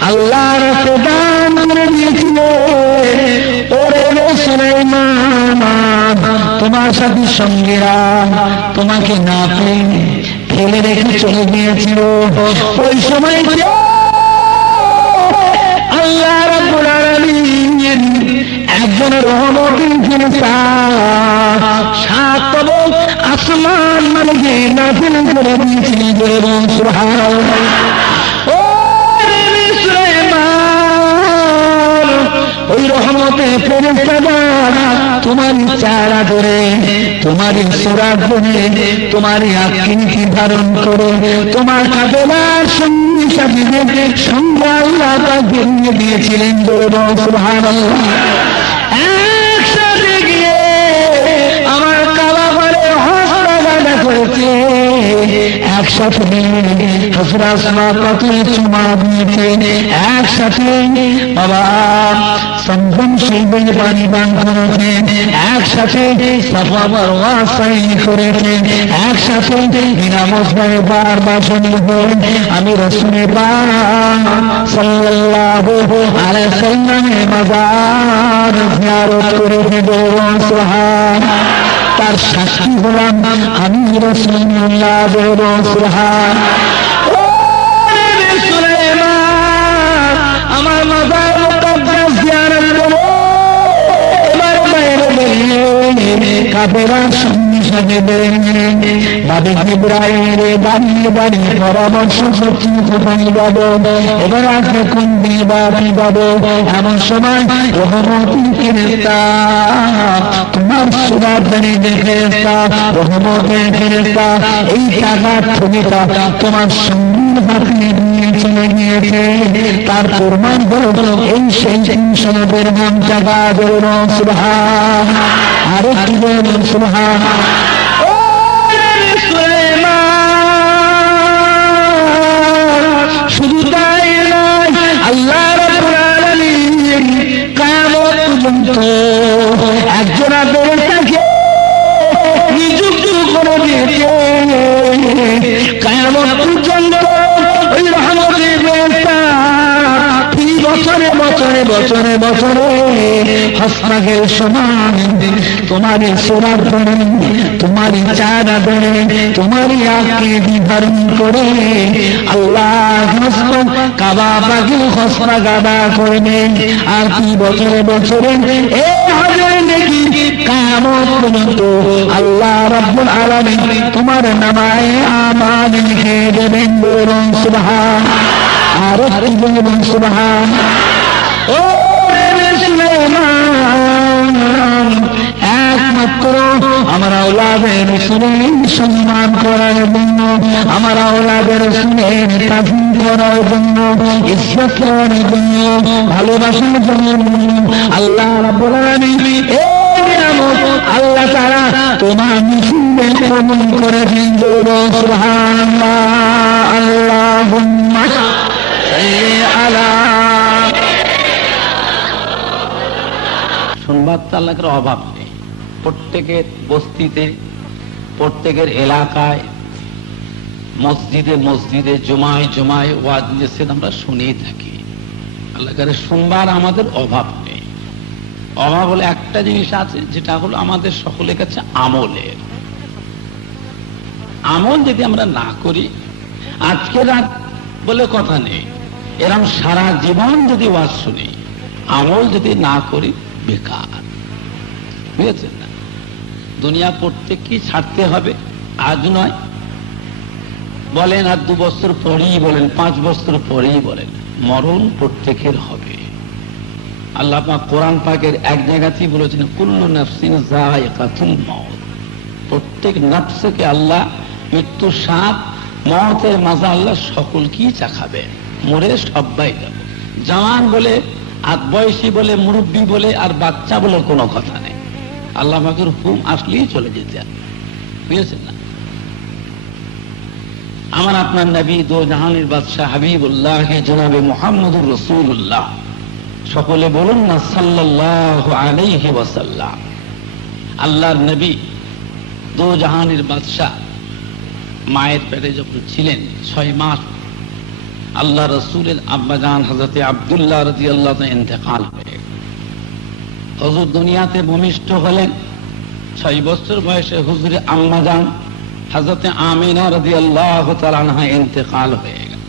আল্লাহর রাস্তায় দান করে দিয়েছিল। ওরে সুলাইমান তোমার সাথে সঙ্গীরা তোমাকে না পেয়ে ফেলে রেখে চলে গিয়েছিল। ওই সময় আল্লাহ রাব্বুল আলামিন একজন রহমতের ফেরেশতা 7 আসমান মালিকে নাযিল করে দিয়েছিলেন। সুবহানাল্লাহ। ও সুলাইমান ওই রহমতের ফেরেশতা তোমার চারা ধরে, তোমার সুরাত ধরে, তোমার আকৃতি ধারণ করে তোমার কাফেলার সঙ্গী সাথীদের সঙ্গে আল্লাহ পাক বেরিয়ে দিয়েছিলেন। সুবহানাল্লাহ। একসাথে গিয়ে আমার কাবা ঘরে হস্তাগাদা করেছে, একসাথে হযরত আসমা পাকে চুমা দিয়েছে, একসাথে বাবা সম্ভ্রম শৈবের পানি পান করেছেন, একসাথে সাফা মারওয়া সাই করেছেন, একসাথে বিনা মসজিদে বারবার শুনলেন আমি রাসূলের পাক সাল্লাল্লাহু আলাইহি সাল্লামের মাজার জিয়ারত করেছেন। সুবহান। তার সাক্ষী হলাম আমি রাসূলুল্লাহ। সুবহান। আমার মাজার মুকদ্দাস জিয়ারত করো, আমার মায়ের কাফেলার সঙ্গী সাথে বাবি ইব্রাহিমের বাড়িয়ে বাড়িয়ে পরামর্শ করছি কোথায় যাব, এবার আসবে কোন দিয়ে বাড়ি যাব। এমন সময় রহমতের ফেরেশতা তোমার সুরাত ধরে ফেরেশতা, রহমতের ফেরেশতা এই টাকার ছবিটা তোমার সঙ্গীর হাতে নিয়ে চলে গিয়েছে, তার প্রমাণ হলো এই সেই 300 দিরহাম টাকা। বলুন সুবহান, আর একটু বলুন সুবহান। শুধু তাই নয়, আল্লাহ রাব্বুল আলামিন কিয়ামত পর্যন্ত একজন ফেরেশতাকে নিযুক্ত করে দিয়েছে। কিয়ামত পর্যন্ত ওই রহমতের ফেরেশতা বছরে বছরে বছরে বছরে হসপাগের সমান তোমারই সোনার ধরে, তোমারই চারা ধরে, তোমারই আকৃতি ধারণ করে আল্লাহ কাবা পাখি হসপা গাদা করবে। আর কি বছরে বছরে এই হাজার দেখি কিয়ামত পর্যন্ত আল্লাহ রাব্বুল আলামিন তোমার নামায়ে আমাল লিখে দেবেন। বলুন সুবহান, আর একটু বলুন সুবহান। ও সুলাইমান, একমাত্র আমার আওলাদের রাসূলের সম্মান করার জন্য, আমার আওলাদের রাসূলের তাজিম করার জন্য, ইজ্জত করার জন্য, ভালোবাসার জন্য আল্লাহ রাব্বুল আলামিন এই নিয়ামত আল্লাহ তাআলা তোমার নসিবে কবুল করে দিন। সুবহানাল্লাহ, আল্লাহুম্মা সাল্লি আলা। সংবাদ চালকের অভাব নেই। প্রত্যেকের বস্তিতে, প্রত্যেকের এলাকায়, মসজিদে মসজিদে, জুমায় জুমায় ওয়াজ দিয়েছেন, আমরা শুনেই থাকি। আল্লাহর সোমবার আমাদের অভাব নেই। অভাব হলে একটা জিনিস আছে, যেটা হলো আমাদের সকলের কাছে আমলের। আমল যদি আমরা না করি, আজকে রাত বলে কথা নেই, এরকম সারা জীবন যদি ওয়াজ শুনি, আমল যদি না করি বেকার। বুঝেছেন না? দুনিয়া প্রত্যেককেই ছাড়তে হবে, আজ নয়। বলেন আর 2 বছর পরেই বলেন, 5 বছর পরেই বলেন, মরণ প্রত্যেকের হবে। আল্লাহ পাক কোরআন পাকের এক জায়গাতেই বলেছেন, কুল্লু নাফসিন যায়কাতুল মাউত। প্রত্যেক নফসকে আল্লাহ মৃত্যুর স্বাদ, মওতের মজা আল্লাহ সকলকেই চাখাবে। মরে সবাই যাব। জওয়ান বলে, আধ বয়সী বলে, মুরব্বী বলে আর বাচ্চা বলে কোনো কথা নেই। আল্লাহ পাকের হুকুম আসলেই চলে যেতে হবে। বুঝেছেন না? আমার আপনার নবী দো জাহানের বাদশাহ হাবিবুল্লাহ জনাবে মুহাম্মদুর রাসূলুল্লাহ, সকলে বলুন না সাল্লাল্লাহু আলাইহি ওয়াসাল্লাম। আল্লাহর নবী দো জাহানের বাদশাহ মায়ের পেটে যখন ছিলেন 6 মাস, আল্লাহ রাসূলের আব্বাজান হযরত আব্দুল্লাহ রাদিয়াল্লাহু তাআলা ইন্তেকাল হয়ে হুজুর দুনিয়াতে ভূমিষ্ঠ হলেন। 6 বছর বয়সে হুজুরে আম্মাজান হযরত আমিনা রাদিয়াল্লাহু তাআলা আনহা ইন্তেকাল হয়ে গেল।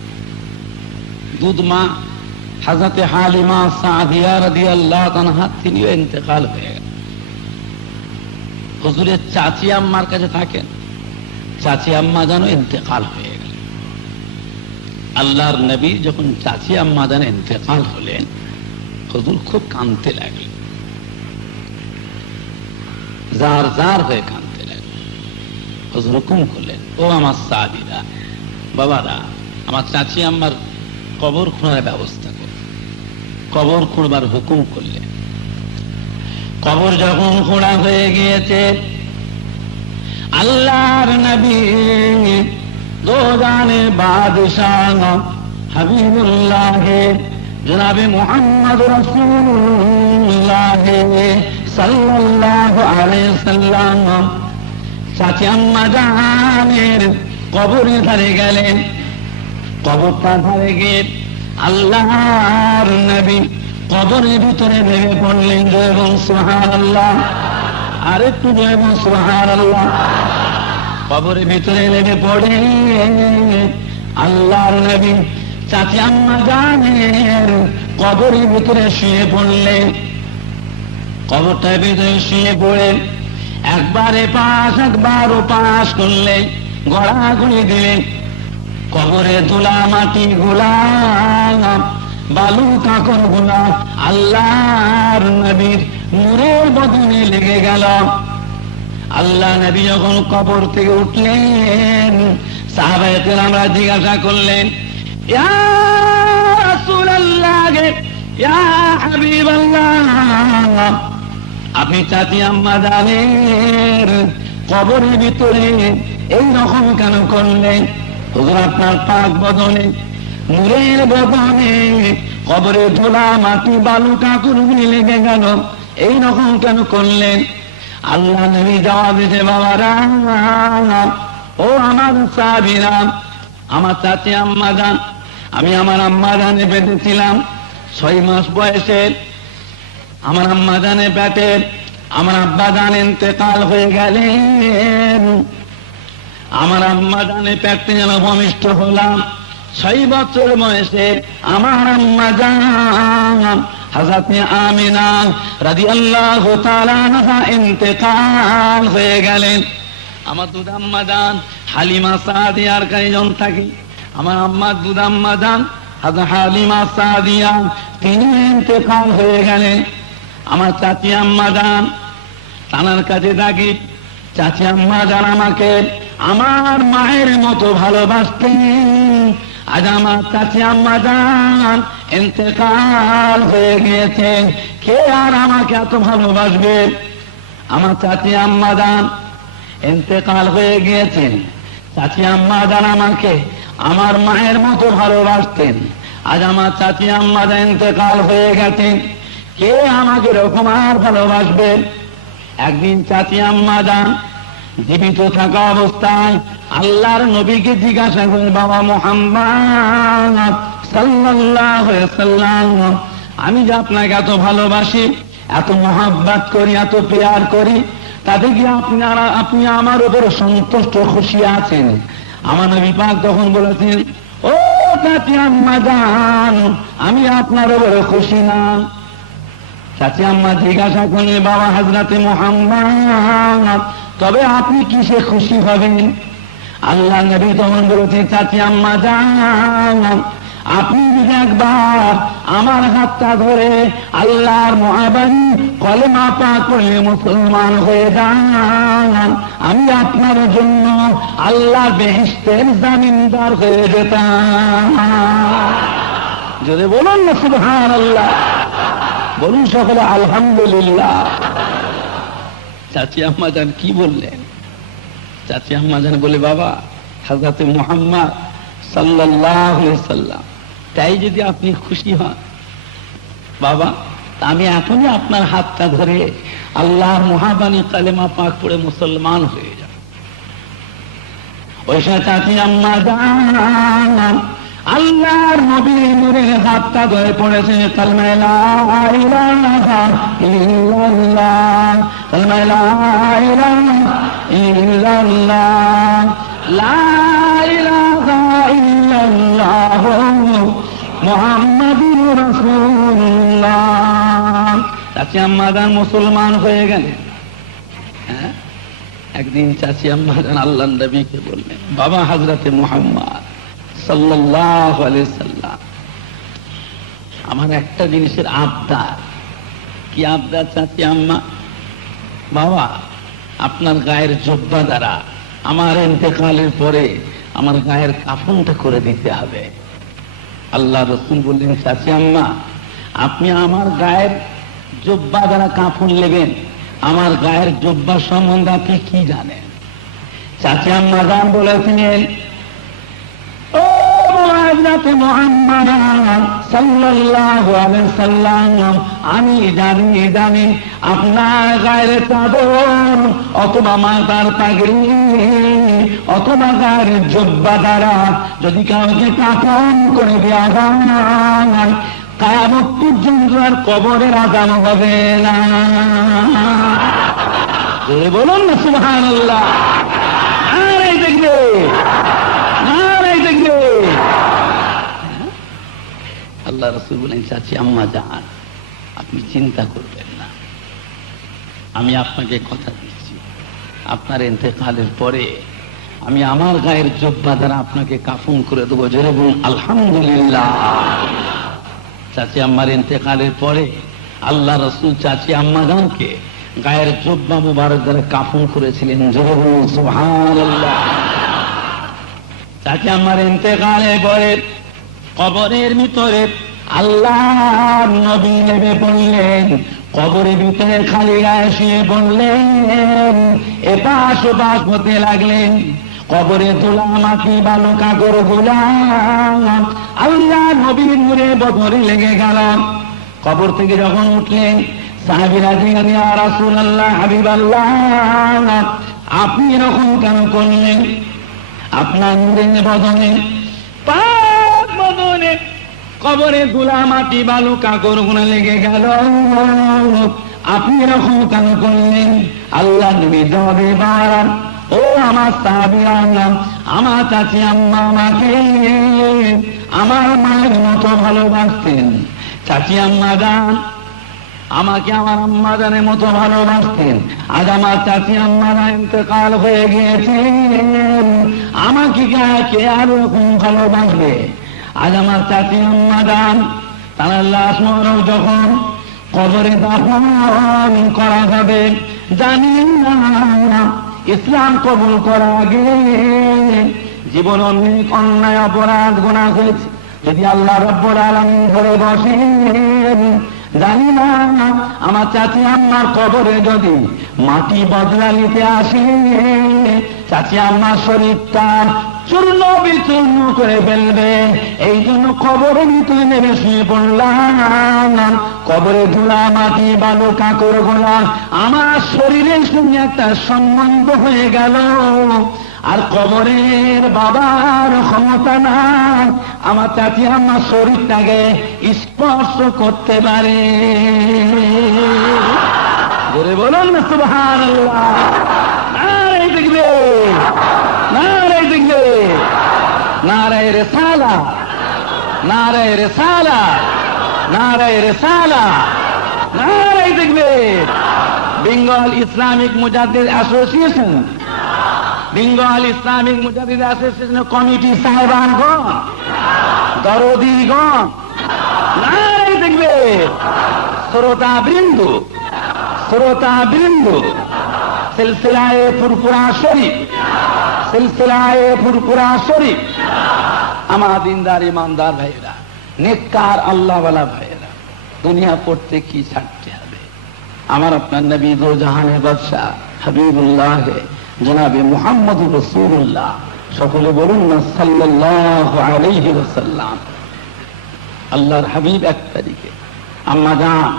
দুধ মা হযরত হালিমা সাদিয়া রাদিয়াল্লাহু আনহা তিনিও ইন্তেকাল হয়ে গেল। হুজুরের চাচি আম্মার কাছে থাকেন, চাচি আম্মা জানো ইন্তেকাল হয়ে গেল। আল্লাহর নবী যখন চাচি আম্মা জানো ইন্তেকাল হলেন, হুজুর খুব কাঁদতে লাগলেন, জার জার হয়ে কাঁদতে লাগলেন। হুজুর হুকুম করলেন, ও আমার সাদিরা, বাবারা, আমার চাচি আম্মার কবর খোঁড়ার ব্যবস্থা করুন। কবর খোঁড়বার হুকুম করলেন। কবর যখন খোঁড়া হয়ে গিয়েছে, আল্লাহর নবী দো জাহানের বাদশাহ হাবিবুল্লাহ জনাবে মুহাম্মদ রাসূলুল্লাহ সাল্লাল্লাহু আলাইহি সাল্লাম চাচি আম্মা জানের কবরে ধারে গেলেন। কবরটা ধারে গিয়ে আল্লাহর নবী কবরের ভিতরে নেমে পড়লেন। জয় বল সুবহানাল্লাহ, আর একটু জয় বল সুবহানাল্লাহ। কবরের ভিতরে নেমে পড়ে আল্লাহর নবী চাচি আম্মা জানের কবরের ভিতরে শুয়ে পড়লেন। কবরটার ভিতরে শুয়ে পড়ে একবার এপাশ একবার ওপাশ করলেন, গড়াগড়ি দিলেন। কবরে ধুলা মাটি গুলা, বালু কাকর গুলা আল্লাহর নবীর নূরের বদনে লেগে গেল। আল্লাহ নবী যখন কবর থেকে উঠলেন, সাহাবায়ে কেরামরা জিজ্ঞাসা করলেন, ইয়া রাসূলুল্লাহ, ইয়া হাবিবাল্লাহ, আপনি চাচি আম্মা জানের কবরের ভিতরে এই রকম কেন করলেন? হুজুর আপনার পাক বদনে, নূরের বদনে কবরে ধুলা মাটি বালু কাকুরগুলি লেগে গেল, এই রকম কেন করলেন? আল্লাহ নবী জবাব দিতে, বাবারা, ও আমার সাহাবীরা, আমার চাচি আম্মা জান, আমি আমার আম্মা জানে পেটেছিলাম 6 মাস বয়সে। আমার আম্মা জানে পেটে আমার আব্বা জান ইন্তেকাল হয়ে গেলেন। আমার আম্মা জানে পেটে যেন ভূমিষ্ঠ হলাম 6 বছর বয়সে। আমার আম্মা জান হযরত আমিনা রাদিয়াল্লাহু তাআলা আনহা ইন্তেকাল হয়ে গেলেন। আমার দুধ আম্মা জান হালিমা সাদিয়ার কাইজন থাকি। আমার আম্মার দুধ আম্মা জান হযরত হালিমা সাদিয়া, তিনি ইন্তেকাল হয়ে গেলেন। আমার চাচি আম্মা জান তানার কাছে থাকি। চাচি আম্মা জান আমাকে আমার মায়ের মতো ভালোবাসতেন। আজ আমার চাচি আম্মা জান ইন্তেকাল হয়ে গিয়েছেন, কে আর আমাকে এত ভালোবাসবে? আমার চাচি আম্মা জান ইন্তেকাল হয়ে গিয়েছেন, চাচি আম্মা জান আমাকে আমার মায়ের মতো ভালোবাসতেন। আজ আমার চাচি আম্মা জান ইন্তেকাল হয়ে গেছেন, কে আমাকে এরকম আর ভালোবাসবে? একদিন চাচি আম্মা জান জীবিত থাকা অবস্থায় আল্লাহর নবীকে জিজ্ঞাসা করে, বাবা মুহাম্মদ সাল্লাল্লাহু আলাইহি ওয়াসাল্লাম, আমি যে আপনাকে এত ভালোবাসি, এত মহব্বত করি, এত প্যার করি, তাতে কি আপনি আমার উপর সন্তুষ্ট খুশি আছেন? আমার নবী পাক তখন বলেছেন, ও চাচি আম্মা জান, আমি আপনার উপর খুশি না। চাচি আম্মা জিজ্ঞাসা করলেন, বাবা হযরতে মুহাম্মদ, তবে আপনি কিসে খুশি হবেন? আল্লাহ নবী তখন বলেছেন, চাচি আম্মা জান, আপনি যদি একবার আমার হাতটা ধরে আল্লাহর মহাবাণী কলেমা পাঠ করে মুসলমান হয়ে যান, আমি আপনার জন্য আল্লাহর বেহেশতের জামিনদার হয়ে যেতাম। যদি বলুন না সুবহানাল্লাহ, বলুন সকলে আলহামদুলিল্লাহ। চাচি আম্মা জান কি বললেন? চাচি আম্মা জান বলে, বাবা হযরত মুহাম্মদ সাল্লাল্লাহু আলাইহি ওয়াসাল্লাম, তাই যদি আপনি খুশি হন বাবা, আমি এখনই আপনার হাতটা ধরে আল্লাহর মহাবাণী কালেমা পাক পড়ে মুসলমান হয়ে যাব। ওই চাচি আম্মা জান আল্লাহর নবীর নূরের হাতটা ধরে পড়েছে, কালেমা লা ইলাহা ইল্লাল্লাহ, কালেমা লা ইলাহা ইল্লাল্লাহ, লা ইলাহা ইল্লাল্লাহ মুহাম্মাদুর রাসূলুল্লাহ। চাচি আম্মা জান মুসলমান হয়ে গেলেন। একদিন চাচি আম্মা জান আল্লাহর নবীকে বললেন, বাবা হযরতে মুহাম্মদ সাল্লাল্লাহু আলাইহি সাল্লাম, আমার একটা জিনিসের আবদার। কি আবদার চাচি আম্মা? বাবা আপনার গায়ের জুব্বা দ্বারা আমার ইন্তেকালের পরে আমার গায়ের কাফনটা করে দিতে হবে। আল্লাহ রাসূল বললেন, চাচি আম্মা, আপনি আমার গায়ের জুব্বা দ্বারা কাফন নেবেন, আমার গায়ের জুব্বা সম্বন্ধে আপনি কি জানেন? চাচি আম্মা জান বলেছিলেন, ও হযরতে মুহাম্মদ সাল্লাল্লাহু আলাইহি ওয়াসাল্লাম, আমি জানি আপনার গায়ের চাদর অথবা মাথার পাগড়ি অথবা গায়ের জুব্বা দ্বারা যদি কাউকে কাফন করে দেওয়া হয়, কিয়ামত পর্যন্ত আর কবরের আযাব হবে না। বলুন না সুবহানাল্লাহ। আর এই দেখবে, আল্লাহ রাসূল বলেন, চাচি আম্মা জান আপনি চিন্তা করবেন না, আমি আপনাকে কথা দিচ্ছি, আপনার ইন্তেকালের পরে আমি আমার গায়ের জুব্বা দ্বারা আপনাকে কাফন করে দেবো। জোরে বলুন আলহামদুলিল্লাহ। চাচি আম্মার ইন্তেকালের পরে আল্লাহ রাসূল চাচি আম্মা জানকে গায়ের জুব্বা মুবারক দ্বারা কাফন করেছিলেন। জোরে বলুন সুবহানাল্লাহ। চাচি আম্মার ইন্তেকালের পরে কবরের ভিতরে আল্লাহর নবী নেমে পড়লেন, কবরের ভিতরে খালি গায়ে শুয়ে পড়লেন, এপাশ ওপাশ হতে লাগলেন। কবরে তোলা মাটি বালু কাকর গোলাম আল্লাহ নবীর নূরে বদরে লেগে গেল। কবর থেকে যখন উঠলেন সাহাবীরা জিজ্ঞাসা, ইয়া রাসূলুল্লাহ, হাবিবাল্লাহ, আপনি এরকম কেন করলেন? আপনার নূরে বদনে পাক বদনে কবরে ধুলা মাটি বালু কাকর গুণা লেগে গেল, আপনি এরকম কেন করলেন? আল্লাহ নবী জবাবে বলেন, ও আমার সাহাবীরা, আমার চাচি আম্মা আমাকে আমার মায়ের মতো ভালোবাসতেন। চাচি আম্মা জান আমাকে আমার আম্মা জানের মতো ভালোবাসতেন। আজ আমার চাচি আম্মারা ইন্তেকাল হয়ে গিয়েছেন, আমাকে কে আর ওরকম ভালোবাসবে? আজ আমার চাচি আম্মা জান তার লাশ মোবারক যখন কবরে দাফন করা হবে, জানি না ইসলাম কবুল করার আগে জীবন অনেক অন্যায় অপরাধ গুনাহ হয়েছে। যদি আল্লাহ রব্বুল আলামিন ধরে বসেন, জানি না আমার চাচি আম্মার কবরে যদি মাটি বদলা নিতে আসে, চাচি আম্মার শরীরটা চূর্ণ বিচূর্ণ করে ফেলবে। এই জন্য কবরের ভিতরে নেমে শুয়ে পড়লাম। কবরে ধুলা মাটি বালু কাকর গোলা আমার শরীরের সঙ্গে একটা সম্বন্ধ হয়ে গেল, আর কবরের বাবার ক্ষমতা না আমার চাচি আমার শরীরটাকে স্পর্শ করতে পারে। জোরে বলুন না সুবহানাল্লাহ। নারে দেখবে, নারে দেখবে, নারে রিসালা, নারে রিসালা, নারে রিসালা, নারে দেখবে। Bengal Islamic Mujaddid association, Bengal Islamic Mujaddid অ্যাসোসিয়েশনের কমিটি সাহেবানগণ, দরদিগণ, নারে দেখবে। শ্রোতা বৃন্দু, শ্রোতা বৃন্দু, সিলসিলায়ে ফুরফুরা শরীফ, সিলসিলায়ে ফুরফুরা শরীফ, আমার দিনদার ইমানদার ভাইরা, নেককার আল্লাহওয়ালা ভাইরা, দুনিয়া পড়তে কি ছাড়তে হবে? আমার আপনার নবী দো জাহানের বাদশা হাবিবুল্লাহ জনাবে মুহাম্মদুর রাসূলুল্লাহ, সকলে বলুন না সাল্লাল্লাহু আলাইহি ওয়াসাল্লাম। আল্লাহর হাবিব এক তারিখে আম্মা জান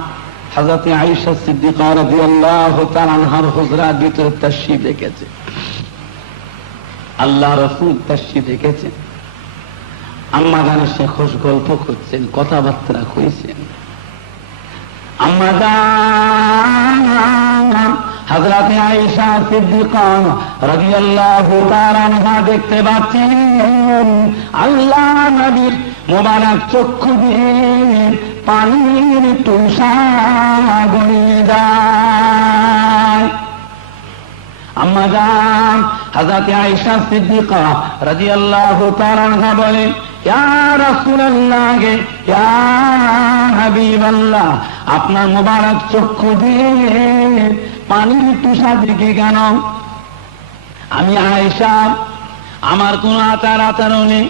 হযরত আয়েশা সিদ্দিকা রাদিয়াল্লাহু তাআলা আনহার হুজরার ভিতরে তাশরীফ রেখেছে। আল্লাহ রাসূল তাশরীফ রেখেছেন। আম্মা জানের সে খুশ গল্প করছেন, কথাবার্তা কইছেন। আম্মা জান হযরত আয়েশা সিদ্দিকা রাদিয়াল্লাহু তাআলা আনহা দেখতে পাচ্ছেন আল্লাহ নবীর মোবারক চক্ষু দিয়ে পানির তুষা গড়িয়ে যায়। আম্মা জান হযরত আয়েশা সিদ্দিকা রাদিয়াল্লাহু তাআলা আনহা বলেন, ইয়া রাসূলুল্লাহ, ইয়া হাবিবাল্লাহ, আপনার মোবারক চক্ষু দিয়ে পানির তুষা দিকে কেন? আমি আয়েশা, আমার কোন আচার আচরণে,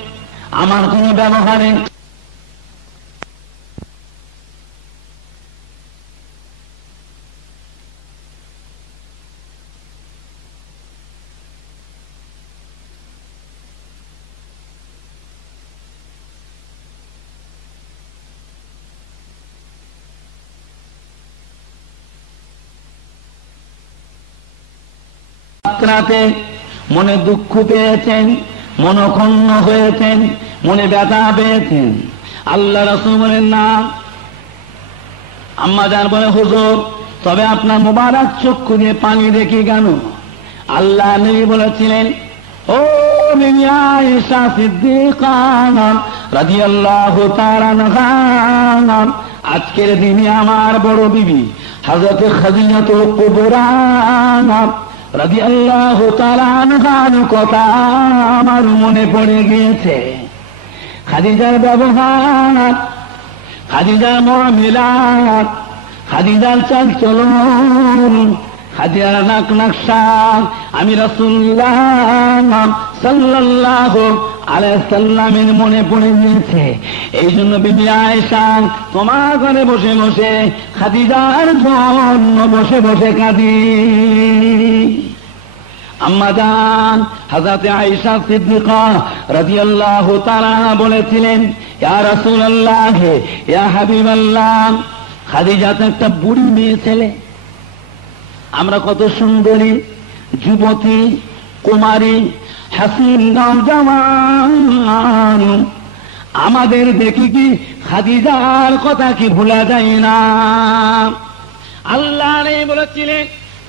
আমার কোন ব্যবহারে মনে দুঃখ পেয়েছেন, মনক্ষুণ্ণ হয়েছেন, মনে ব্যথা পেয়েছেন। আল্লাহ রাসূল বলেন না। আম্মা জান বলে, হুজুর, তবে আপনার মোবারক চক্ষু দিয়ে পানি দেখি কেন? আল্লাহ নবী বলেছিলেন, ও বিবি আয়েশা সিদ্দিকা রাদিয়াল্লাহু তাআলা আনহা, আজকের দিনে আমার বড় বিবি হযরত খাদিজাতুল কুবরা রাদিয়াল্লাহু তাআলা আনহার কথা আমার মনে পড়ে গিয়েছে। খাদিজার ব্যবহার, খাদিজার মুআমিলাত, খাদিজার চালচলন, খাদিজার নাক নকশা আমি রাসূলুল্লাহ সাল্লাল্লাহু আলাইহিস সালামের মনে পড়ে গিয়েছে। এই জন্য বিবি আয়েশা তোমার ঘরে বসে বসে খাদিজার জন্য বসে বসে কাঁদি। আম্মা জান হযরত আয়েশা সিদ্দিকা রাদিয়াল্লাহু তাআলা বলেছিলেন, ইয়া রাসূলুল্লাহ, ইয়া হাবিবাল্লাহ, খাদিজা তো একটা বুড়ি মেয়ে ছেলে, আমরা কত সুন্দরী যুবতী কুমারী হাসিন নওজওয়ান, আমাদের দেখি কি খাদিজার কথা কি ভোলা যায় না? আল্লাহ বলেছিলেন,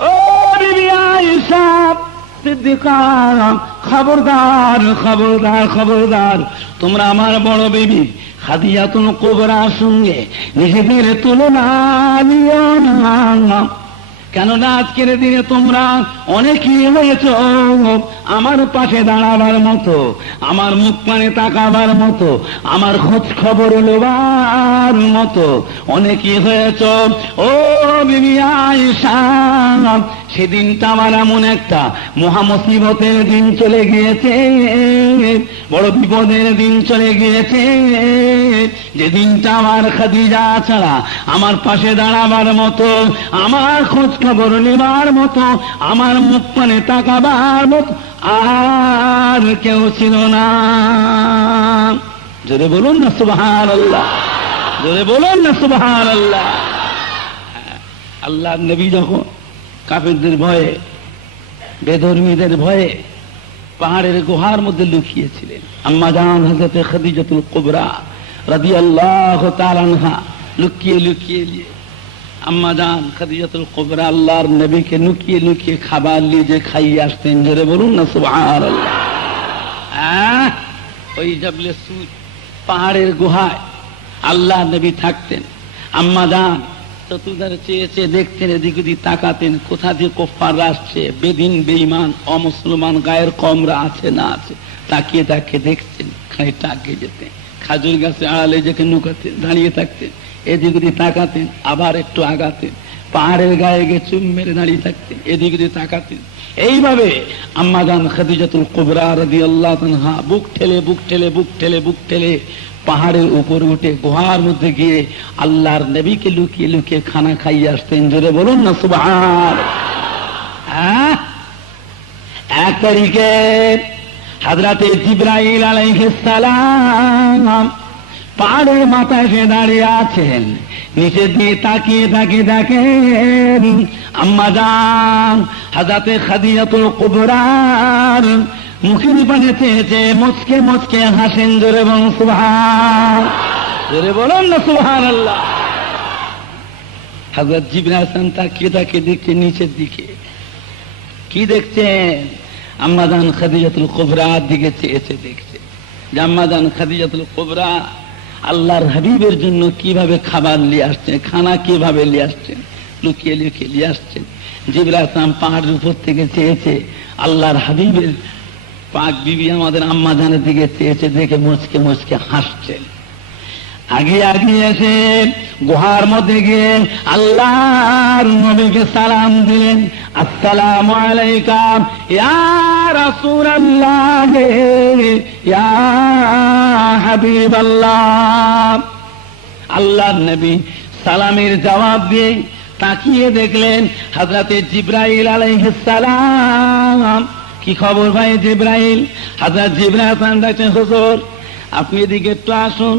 ও বিবি আয়েশা সিদ্দিকা, খবরদার খবরদার খবরদার, তোমরা আমার বড় বিবি খাদিজাতুল কুবরার সঙ্গে নিজেদের তুলনা নিও না। কেননা আজকের দিনে তোমরা অনেকই হয়েছ আমার পাশে দাঁড়াবার মতো, আমার মুখ পানে তাকাবার মতো, আমার খোঁজ খবর নেবার মতো অনেকই হয়েছ। ও বিবি আয়েশা, সেদিনটা আমার এমন একটা মহা মুসিবতের দিন চলে গিয়েছে, বড় বিপদের দিন চলে গিয়েছে, যে দিনটা আমার খাদিজা ছাড়া আমার পাশে দাঁড়াবার মতো, আমার খোঁজ খবর নেবার মতো, আমার মুখ পানে তাকাবার মতো আর কেউ ছিল না। জোরে বলুন না সুবহানাল্লাহ, জোরে বলুন না সুবহানাল্লাহ। আল্লাহর নবী যখন কাফেরদের ভয়ে, বেধর্মীদের ভয়ে পাহাড়ের গুহার মধ্যে লুকিয়েছিলেন, আম্মা জান হযরত খাদিজাতুল কুবরা রাদিয়াল্লাহু তাআলা আনহা লুকিয়ে লুকিয়ে আম্মা জান খাদিজাতুল কুবরা আল্লাহর নবীকে লুকিয়ে লুকিয়ে খাবার নিয়ে যে খাইয়ে আসতেন। জোরে বলুন না সুবহানাল্লাহ। ওই জাবলে সুর পাহাড়ের গুহায় আল্লাহ নবী থাকতেন। আম্মা জান চতুর্ধারে চেয়ে চেয়ে দেখতেন, এদিক ওদিক তাকাতেন, কোথা দিয়ে কুফফাররা আসছে, বেদিন বেঈমান অমুসলমান গায়ের কমরা আছে না আছে, তাকিয়ে তাকিয়ে দেখতেন, খানিকটা আগে যেতেন, খাজুর গাছে আড়ালে যেখানে নুকাতেন, দাঁড়িয়ে থাকতেন, এদিক ওদিক তাকাতেন, আবার একটু আগাতেন, পাহাড়ের গায়ে গিয়ে চুম মেরে দাঁড়িয়ে থাকতেন, এদিক ওদিক তাকাতেন। এইভাবে আম্মা জান খাদিজাতুল কুবরা রাদিয়াল্লাহু আনহা বুক ঠেলে বুক ঠেলে বুক ঠেলে বুক ঠেলে পাহাড়ের উপর উঠে গুহার মধ্যে গিয়ে আল্লাহর নবীকে লুকিয়ে লুকিয়ে খানা খাইয়ে আসতেন। জোরে বলুন না সুবহানাল্লাহ। এক তারিখে হযরতে জিবরাইল আলাইহিস সালাম পাহাড়ের মাথায় এসে দাঁড়িয়ে আছেন, নিচে দিয়ে তাকিয়ে তাকিয়ে দেখেন আম্মা জান হযরতে খাদিজাতুল কুবরার মুখের পানে চেয়েছে মুচকে মুচকে হাসেন। জোরে বলুন সুবহানাল্লাহ, জোরে বলুন না সুবহানাল্লাহ। হযরত জিবরাইল তাকিয়ে তাকিয়ে দেখছে নিচের দিকে, কি দেখছেন? আম্মা জান খাদিজাতুল কুবরার দিকে চেয়েছে, দেখছে যে আম্মা জান খাদিজাতুল কুবরা আল্লাহর হাবিবের জন্য কিভাবে খাবার নিয়ে আসছেন, খানা কিভাবে নিয়ে আসছেন, লুকিয়ে লুকিয়ে নিয়ে আসছেন। জিবরাইল পাহাড়ের উপর থেকে চেয়েছে আল্লাহর হাবিবের পাক বিবি আমাদের আম্মা জানের দিকে চেয়েছে, দেখে মুচকে মুচকে হাসছেন। আগে আগে এসে গুহার মধ্যে গিয়ে আল্লাহর নবীকে সালাম দিলেন, আসসালামু আলাইকা ইয়া রাসূলুল্লাহ ইয়া হাবিবাল্লাহ। আল্লাহর নবী সালামের জবাব দিয়ে তাকিয়ে দেখলেন হযরতে জিবরাইল আলাইহিস সালাম। কি খবর ভাই জিবরাইল? হযরত জিবরাইল বলছেন, হুজুর আপনি এদিকে একটু আসুন,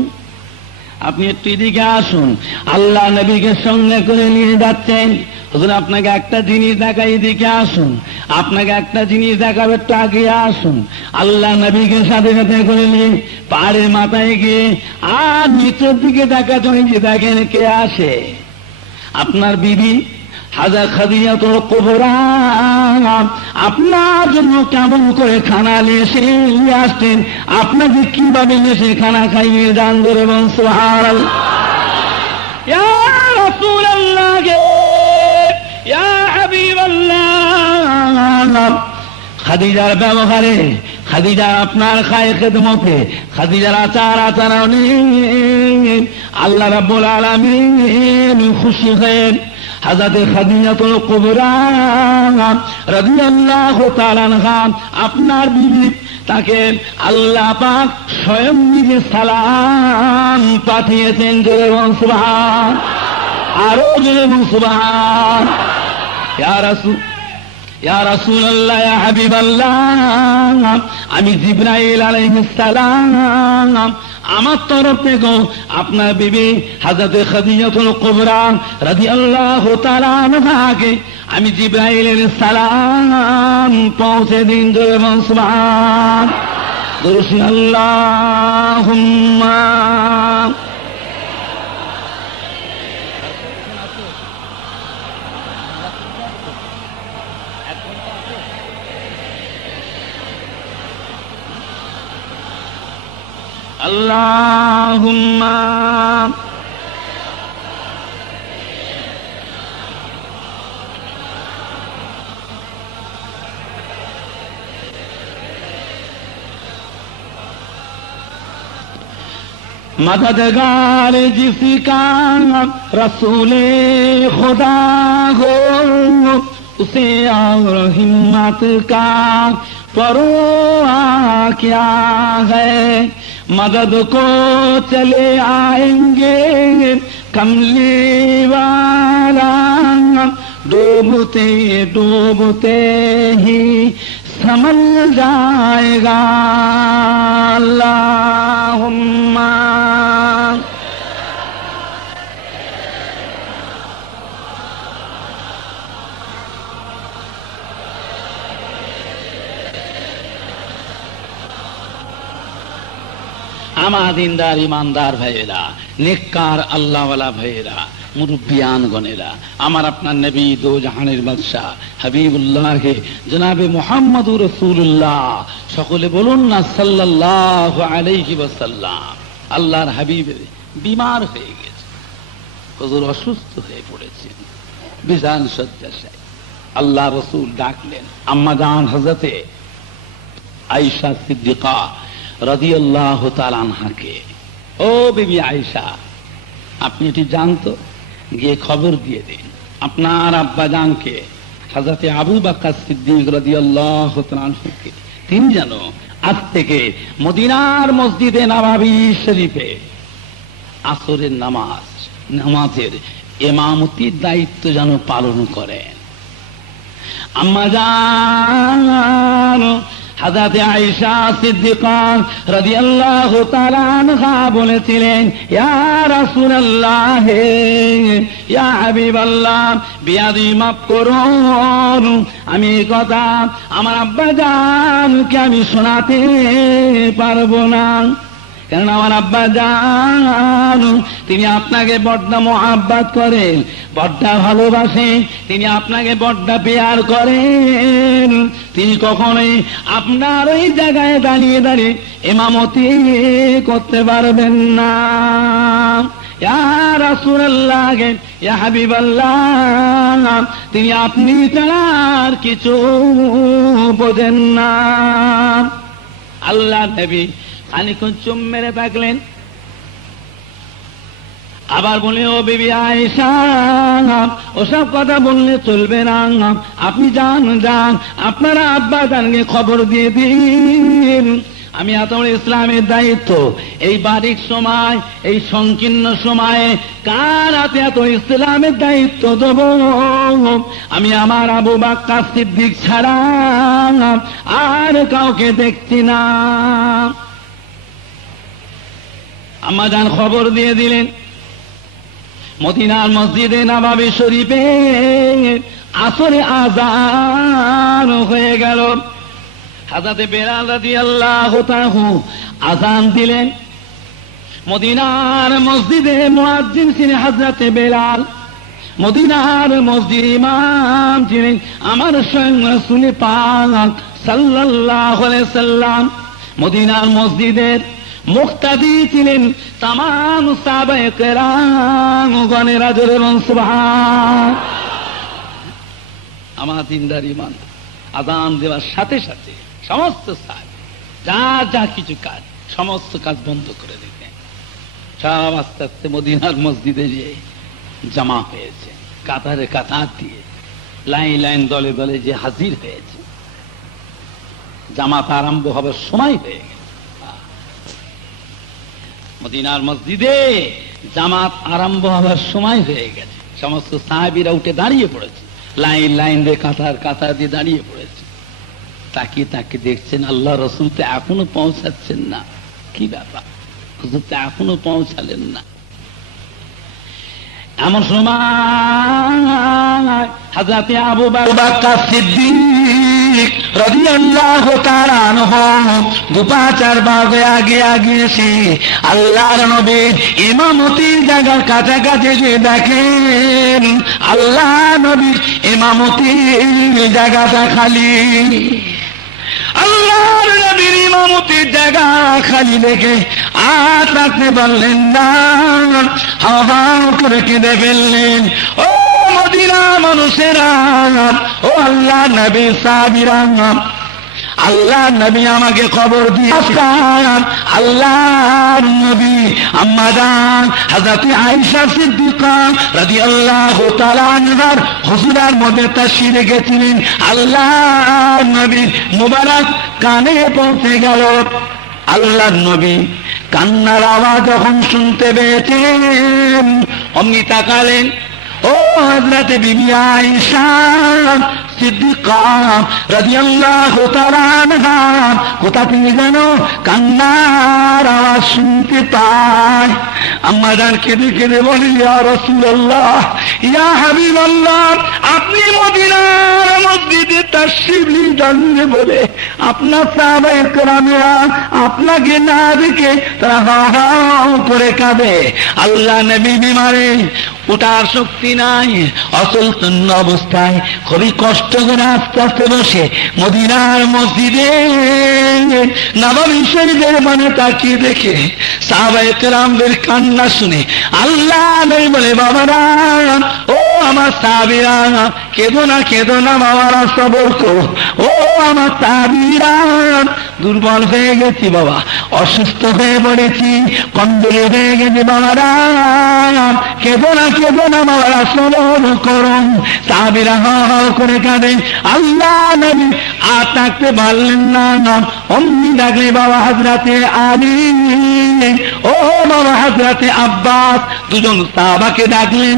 আপনি একটু এদিকে আসুন। আল্লাহ নবীকে সঙ্গে করে নিয়ে যাচ্ছেন। হুজুর আপনাকে একটা জিনিস দেখাই, এদিকে আসুন, আপনাকে একটা জিনিস দেখাবে, একটু আগে আসুন। আল্লাহ নবীকে সাথে সাথে করে নিয়ে পাহাড়ের মাথায় গিয়ে আর নিচের দিকে দেখা যে দেখেন কে আসে, আপনার বিবি হযরত খাদিজাতুল কুবরা আপনার জন্য কেমন করে খানা নিয়ে আসতেন, আপনাকে কিভাবে এসে খানা খাইয়ে যান। ধরে বলুন সুবহানাল্লাহ। ইয়া রাসূলুল্লাহ ইয়া হাবিবাল্লাহ। খাদিজার ব্যবহারে, খাদিজা আপনার খায় খেদমতে, খাদিজার আচার আচরণে আল্লাহ রাব্বুল আলামিন খুশি হয়ে হযরত খাদিজাতুল কুবরা রাদিয়াল্লাহু তাআলা আনহা আপনার বিবি, তাকে আল্লাহ পাক স্বয়ং নিজে সালাম পাঠিয়েছেন। জোরে বলুন সুবহান, আরো জোরে বলুন সুবহান। ইয়া রাসূলুল্লাহ, ইয়া হাবিবাল্লাহ, আমি জিবরাইল আলাইহিস সালাম আমার তরফ থেকে আপনার বিবি হযরত খাদিজাতুল কুবরা রাদিয়াল্লাহু তাআলা আনহাকে আমি জিবরাইলের সালাম পৌঁছে দিন। জোরে বলুন সুবহান। দুরূদ আল্লাহুম্মা আল্লাহুম্মা मददगार जिसका रसूले खुदा हो, उसे और हिम्मत का परवाह क्या है। मदद को चले आएंगे कमली वाला, डूबते डूबते ही समझ जाएगा। अल्लाहुम्मा আমার দিনদার ইমানদার ভাইয়েরা, নেককার আল্লাহওয়ালা ভাইয়েরা, মুরব্বিয়ান গণেরা, আমার আপনার নবী দো জাহানের বাদশাহ হাবিবুল্লাহ জনাবে মুহাম্মদুর রাসূলুল্লাহ, সকলে বলুন না সাল্লাল্লাহু আলাইহি ওয়াসাল্লাম। আল্লাহর হাবিব বিমার হয়ে গেছে, হুজুর অসুস্থ হয়ে পড়েছেন, বিছান শয্যাশায়ী। আল্লাহ রাসূল ডাকলেন আম্মা জান হযরতে আয়েশা সিদ্দিকা রাদিয়াল্লাহু তাআলা আনহাকে, ও বিবি আয়েশা, আপনি এটি জানতো, গিয়ে খবর দিয়ে দিন আপনার আব্বা জানকে হযরতে আবু বকর সিদ্দিক রাদিয়াল্লাহু তাআলা আনহুকে, তিনি যেন আজ থেকে মদিনার মসজিদে নববী শরীফে আসরের নামাজের ইমামতির দায়িত্ব যেন পালন করেন। আম্মা জান হযরত আয়েশা সিদ্দিকা রাদিয়াল্লাহু তাআলা আনহা বলেছিলেন, ইয়া রাসূলুল্লাহ, ইয়া হাবিবাল্লাহ, বিয়াদি মাফ করুন, আমি এই কথা আমার আব্বা জানকে আমি শোনাতে পারবো না, কারণ আমার আব্বা জান তিনি আপনাকে বড্ডা মোহাব্বত করেন, বড্ডা ভালোবাসেন, তিনি আপনাকে বড্ডা পেয়ার করেন, তিনি কখনোই আপনার ওই জায়গায় দাঁড়িয়ে দাঁড়িয়ে ইমামতি করতে পারবেন না। ইয়া রাসূলুল্লাহ, ইয়া হাবিবাল্লাহ, তিনি আপনি ছাড়া আর কিছু বোঝেন না। আল্লাহ নবী খানিকক্ষণ চুপ মেরে থাকলেন, আবার বলে, ও বিবি আয়েশা, ওসব কথা বললে চলবে না, আপনি যান আপনারা আব্বা জানকে খবর দিয়ে দিন, আমি এত বড় ইসলামের দায়িত্ব এই বারিক সময়, এই সংকীর্ণ সময়ে কার হাতে এত ইসলামের দায়িত্ব দেব? আমি আমার আবু বকর সিদ্দিক ছাড়া আর কাউকে দেখছি না। আম্মা জান খবর দিয়ে দিলেন, মদিনার মসজিদে নববী শরীফে আসরে আযান হয়ে গেল। হযরত বেলাল রাদিয়াল্লাহু তাআলা আযান দিলেন। মদিনার মসজিদে মুয়াজ্জিন ছিলেন হযরত বেলাল, মদিনার মসজিদ ইমাম ছিলেন আমার স্বয়ং রাসূল পাক সাল্লাল্লাহু আলাইহি সাল্লাম। মদিনার মসজিদের মুক্তাদি ছিলেন তামাম সাহাবায়ে কেরাম গণেরা। জোরে বলুন সুবহান। আমার দিনদার ইমান, আযান দেওয়ার সাথে সাথে সমস্ত যা যা কিছু কাজ, সমস্ত কাজ বন্ধ করে দিতেন। সব আস্তে আস্তে মদিনার মসজিদে গিয়ে জমা হয়েছে। কাতারে কাতার দিয়ে লাইন লাইন দলে দলে যে হাজির হয়েছে, জামাত আরম্ভ হবার সময় হয়ে গেছে। মদিনার মসজিদে জামাত আরম্ভ হবার সময় হয়ে গেছে। সমস্ত সাহাবীরা উঠে দাঁড়িয়ে পড়েছে, লাইন লাইন দিয়ে কাতার কাতার দিয়ে দাঁড়িয়ে পড়েছে। তাকিয়ে তাকে দেখছেন আল্লাহ রসুল তো এখনো পৌঁছাচ্ছেন না। কি ব্যাপার, হুজুর তো এখনো পৌঁছালেন না। এমন সময় হযরত আবু বকর সিদ্দিক রাদিয়াল্লাহু তাআলা আনহু দুপা চার ভাগে আগে আগে এসে আল্লাহর নবী ইমামতির জায়গার কাছাকাছি যে দেখেন আল্লাহ নবীর ইমামতির জায়গাটা খালি। আল্লাহর নবীর ইমামতির জায়গা খালি দেখে আর রাখতে পারলেন না, হাওয়া করে কেঁদে ফেললেন। ও মদিনা মানুষেরা, ও আল্লাহ নবী সাহাবীরা, আল্লাহ নবী আমাকে খবর দিয়েছেন আল্লাহর নবী আম্মা জান হযরত আয়েশা সিদ্দিকা রাদিয়াল্লাহু তাআলা আনহার হুজুরার মধ্যে তাশরীফ রেখেছিলেন। আল্লাহর নবী মুবারক কানে পৌঁছে গেল। আল্লাহর নবী কান্নার আওয়াজ যখন শুনতে পেয়েছেন অমনি তাকালেন। ও হযরত বিবি আয়েশা সিদ্দিকা রাদিয়াল্লাহু তাআলা আনহা কোথা থেকে যেন কান্নার আওয়াজ শুনতে পায়। আম্মা জান কেঁদে কেঁদে বলি, ইয়া রাসূলুল্লাহ, ইয়া হাবিবাল্লাহ, আপনি মদিনার মসজিদে তাশরীফ নিয়ে বলে আপনার সাহাবায়ে কেরামেরা আপনাকে না দেখে তারা হা হা করে কাঁদে। আল্লাহ নবী বিমারে, ওটার শক্তি নাই, অচৈতন্য অবস্থায় খুবই কষ্ট করে আস্তে আস্তে বসে মদিনার মসজিদে নববী শরীফের মানে তাকিয়ে দেখে সাহাবায়ে কেরামদের কান্না শুনে আল্লাহ নবী বলে, বাবারা, ও আমার সাহাবীরা, কেঁদো না বাবারা, সবর করো। ও আমার সাহাবীরা, দুর্বল হয়ে গেছি বাবা, অসুস্থ হয়ে পড়েছি, কমজোরি হয়ে গেছি বাবারা, কেঁদো না বাবারা, সবর করুন। সাহাবীরা হা হা করে কাঁদেন। আল্লাহ নবী আর থাকতে পারলেন না, অমনি ডাকলে বাবা হযরতে আলী, ও বাবা হযরতে আব্বাস, দুজন সাহাবাকে ডাকলেন।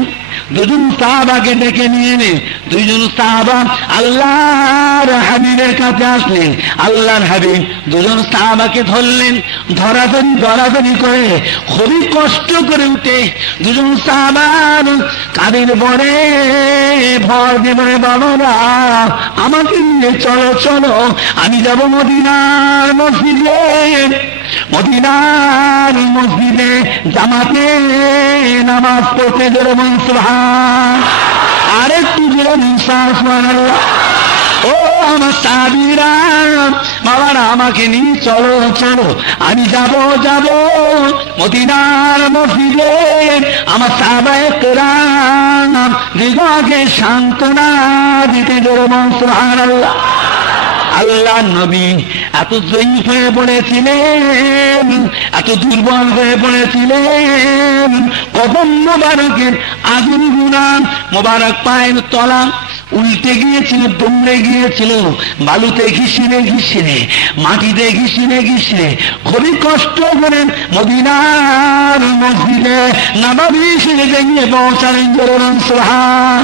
দুজন সাহাবাকে ডেকে নিয়ে এনে দুইজন সাহাবা আল্লাহর হাবিবের কাছে আসলেন। আল্লাহর হাবিব দুজন সাহাবাকে ধরলেন, ধরাধরি করে খুবই কষ্ট করে উঠে দুজন সাহাবার কাঁধের বড়ে ভর দিয়ে, বাবারা, আমাকে নিয়ে চলো, আমি যাব মদিনার মসজিদে। মদিনার মসজিদে জামাতে নামাজ পড়তে যেরকম সুবহান, আরেকটু যেরকম সুবহানাল্লাহ। ও আমার সাহাবীরা, বাবারা, আমাকে নিয়ে চলো, আমি যাব মদিনার মসজিদে। আমার সাহাবায়ে কেরাম হৃদয়কে সান্ত্বনা দিতে যেরকম সুবহানাল্লাহ। আল্লাহ নবী এত জয়ী হয়ে পড়েছিলেন, এত দুর্বল হয়ে পড়েছিলেন, কদম মোবারকের আগুন গুনা মোবারক পায়ের তলা উল্টে গিয়েছিল, দমড়ে গিয়েছিল, বালুতে ঘিসিরে মাটিতে ঘিসিরে খুবই কষ্ট করে মদিনার মসজিদে নববী শরীফে গিয়ে পৌঁছালেন। জোরে সুবহান।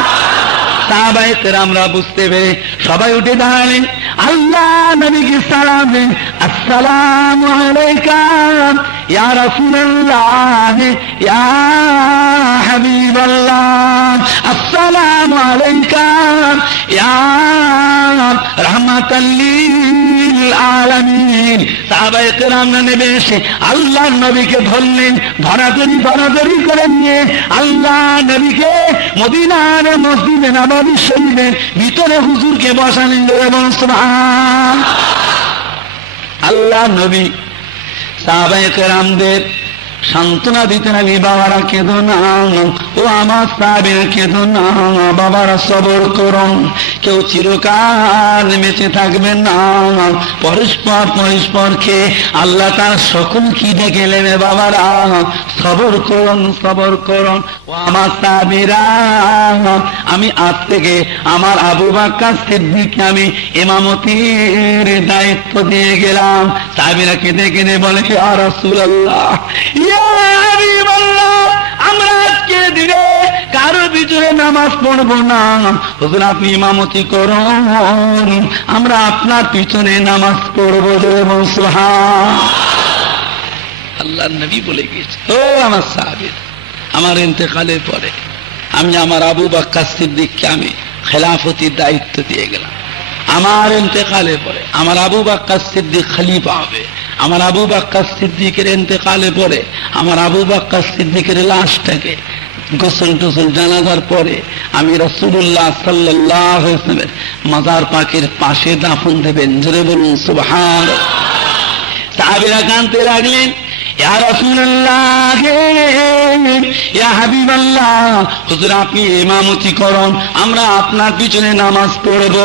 সাহাবায়ে কেরামরা বুঝতে পেরে সবাই উঠে দাঁড়ালেন। আল্লাহ নবীকে সালাম দেন, আসসালামু আলাইকা ইয়া রাসূলুল্লাহ, ইয়া হাবিবাল্লাহ, আসসালামু আলাইকা ইয়া রাহমাতাল লিল আলামিন। সাহাবায়ে কেরামরা নেমে এসে আল্লাহর নবীকে ধরলেন, ধরাধরি করে নিয়ে আল্লাহ নবীকে মদিনার মসজিদে নববী শরীফের ভিতরে হুজুরকে বসালেন। এবং সুবহান। আল্লাহ নবী সাহাবায়ে কেরামদের সান্ত্বনা দিতেন, আমি বাবারা কেঁদো না, ও আমার সাহাবীরা কেঁদো না, বাবারা সবর করুন, কেউ চিরকাল বেঁচে থাকবেন না, পরস্পর খেয়ে আল্লাহ তার সকল কি ডেকে নেবে, বাবারা সবর করুন, সবর করুন। ও আমার সাহাবীরা, আমি আজ থেকে আমার আবু বকর সিদ্দিককে আমি ইমামতির দায়িত্ব দিয়ে গেলাম। সাহাবীরা কেঁদে কেঁদে বলে, ইয়া রাসূলুল্লাহ, ইয়া হাবিবাল্লাহ, আমরা আজকে দিনে কারো পিছনে নামাজ পড়বো না, হুজুর আপনি ইমামতি করুন, আমরা আপনার পিছনে নামাজ পড়বো। আল্লাহর নবী বলে গিয়েছে, ও আমার সাহাবীরা, আমার ইন্তেকালের পরে আমি আমার আবু বকর সিদ্দিককে আমি খেলাফতির দায়িত্ব দিয়ে গেলাম। আমার ইন্তেকালের পরে আমার আবু বকর সিদ্দিক খলিফা হবে। আমার আবু বকর সিদ্দিকের ইন্তেকালের পরে আমার আবু বকর সিদ্দিকের লাশটাকে গোসল টোসল জানাজার পরে আমি রাসূলুল্লাহ সাল্লাল্লাহু আলাইহি ওয়াসাল্লামের মাজার পাকের পাশে দাফন দেবেন। জোরে বলুন সুবহানাল্লাহ। সাহাবীরা কাঁদতে লাগলেন, ইয়া রাসূলুল্লাহ, ইয়া হাবিবাল্লাহ, হুজুর আপনি ইমামতি করুন, আমরা আপনার পিছনে নামাজ পড়ব।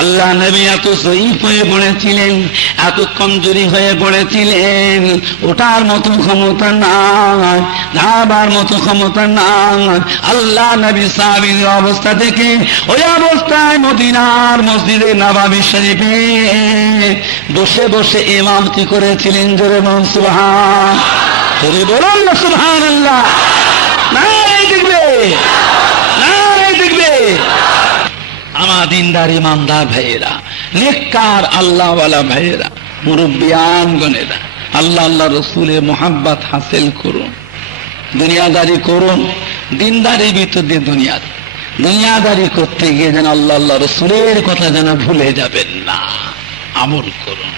আল্লাহ নবী এত জয়ীফ হয়ে পড়েছিলেন, এত কমজোরি হয়ে পড়েছিলেন, ওটার মতো ক্ষমতা নাই, দাবার মতো ক্ষমতা নাই। আল্লাহ নবী সাহাবীর অবস্থা থেকে ওই অবস্থায় মদিনার মসজিদে নববী শরীফে বসে বসে ইমামতি করেছিলেন। জোরে বলুন সুবহান, জোরে বলুন না সুবহানাল্লাহ। নারে দেখবে, নারে দেখবে। আমার দিনদার ইমানদার ভাইয়েরা, নেককার আল্লাহওয়ালা ভাইয়েরা, মুরব্বিয়ান গণেরা, আল্লাহ আল্লাহ রসুলের মোহাব্বত হাসিল করুন, দুনিয়াদারি করুন। দিনদারির ভিতর দিয়ে দুনিয়াদারি করতে গিয়ে যেন আল্লাহ আল্লাহ রসুলের কথা যেন ভুলে যাবেন না, আমল করুন।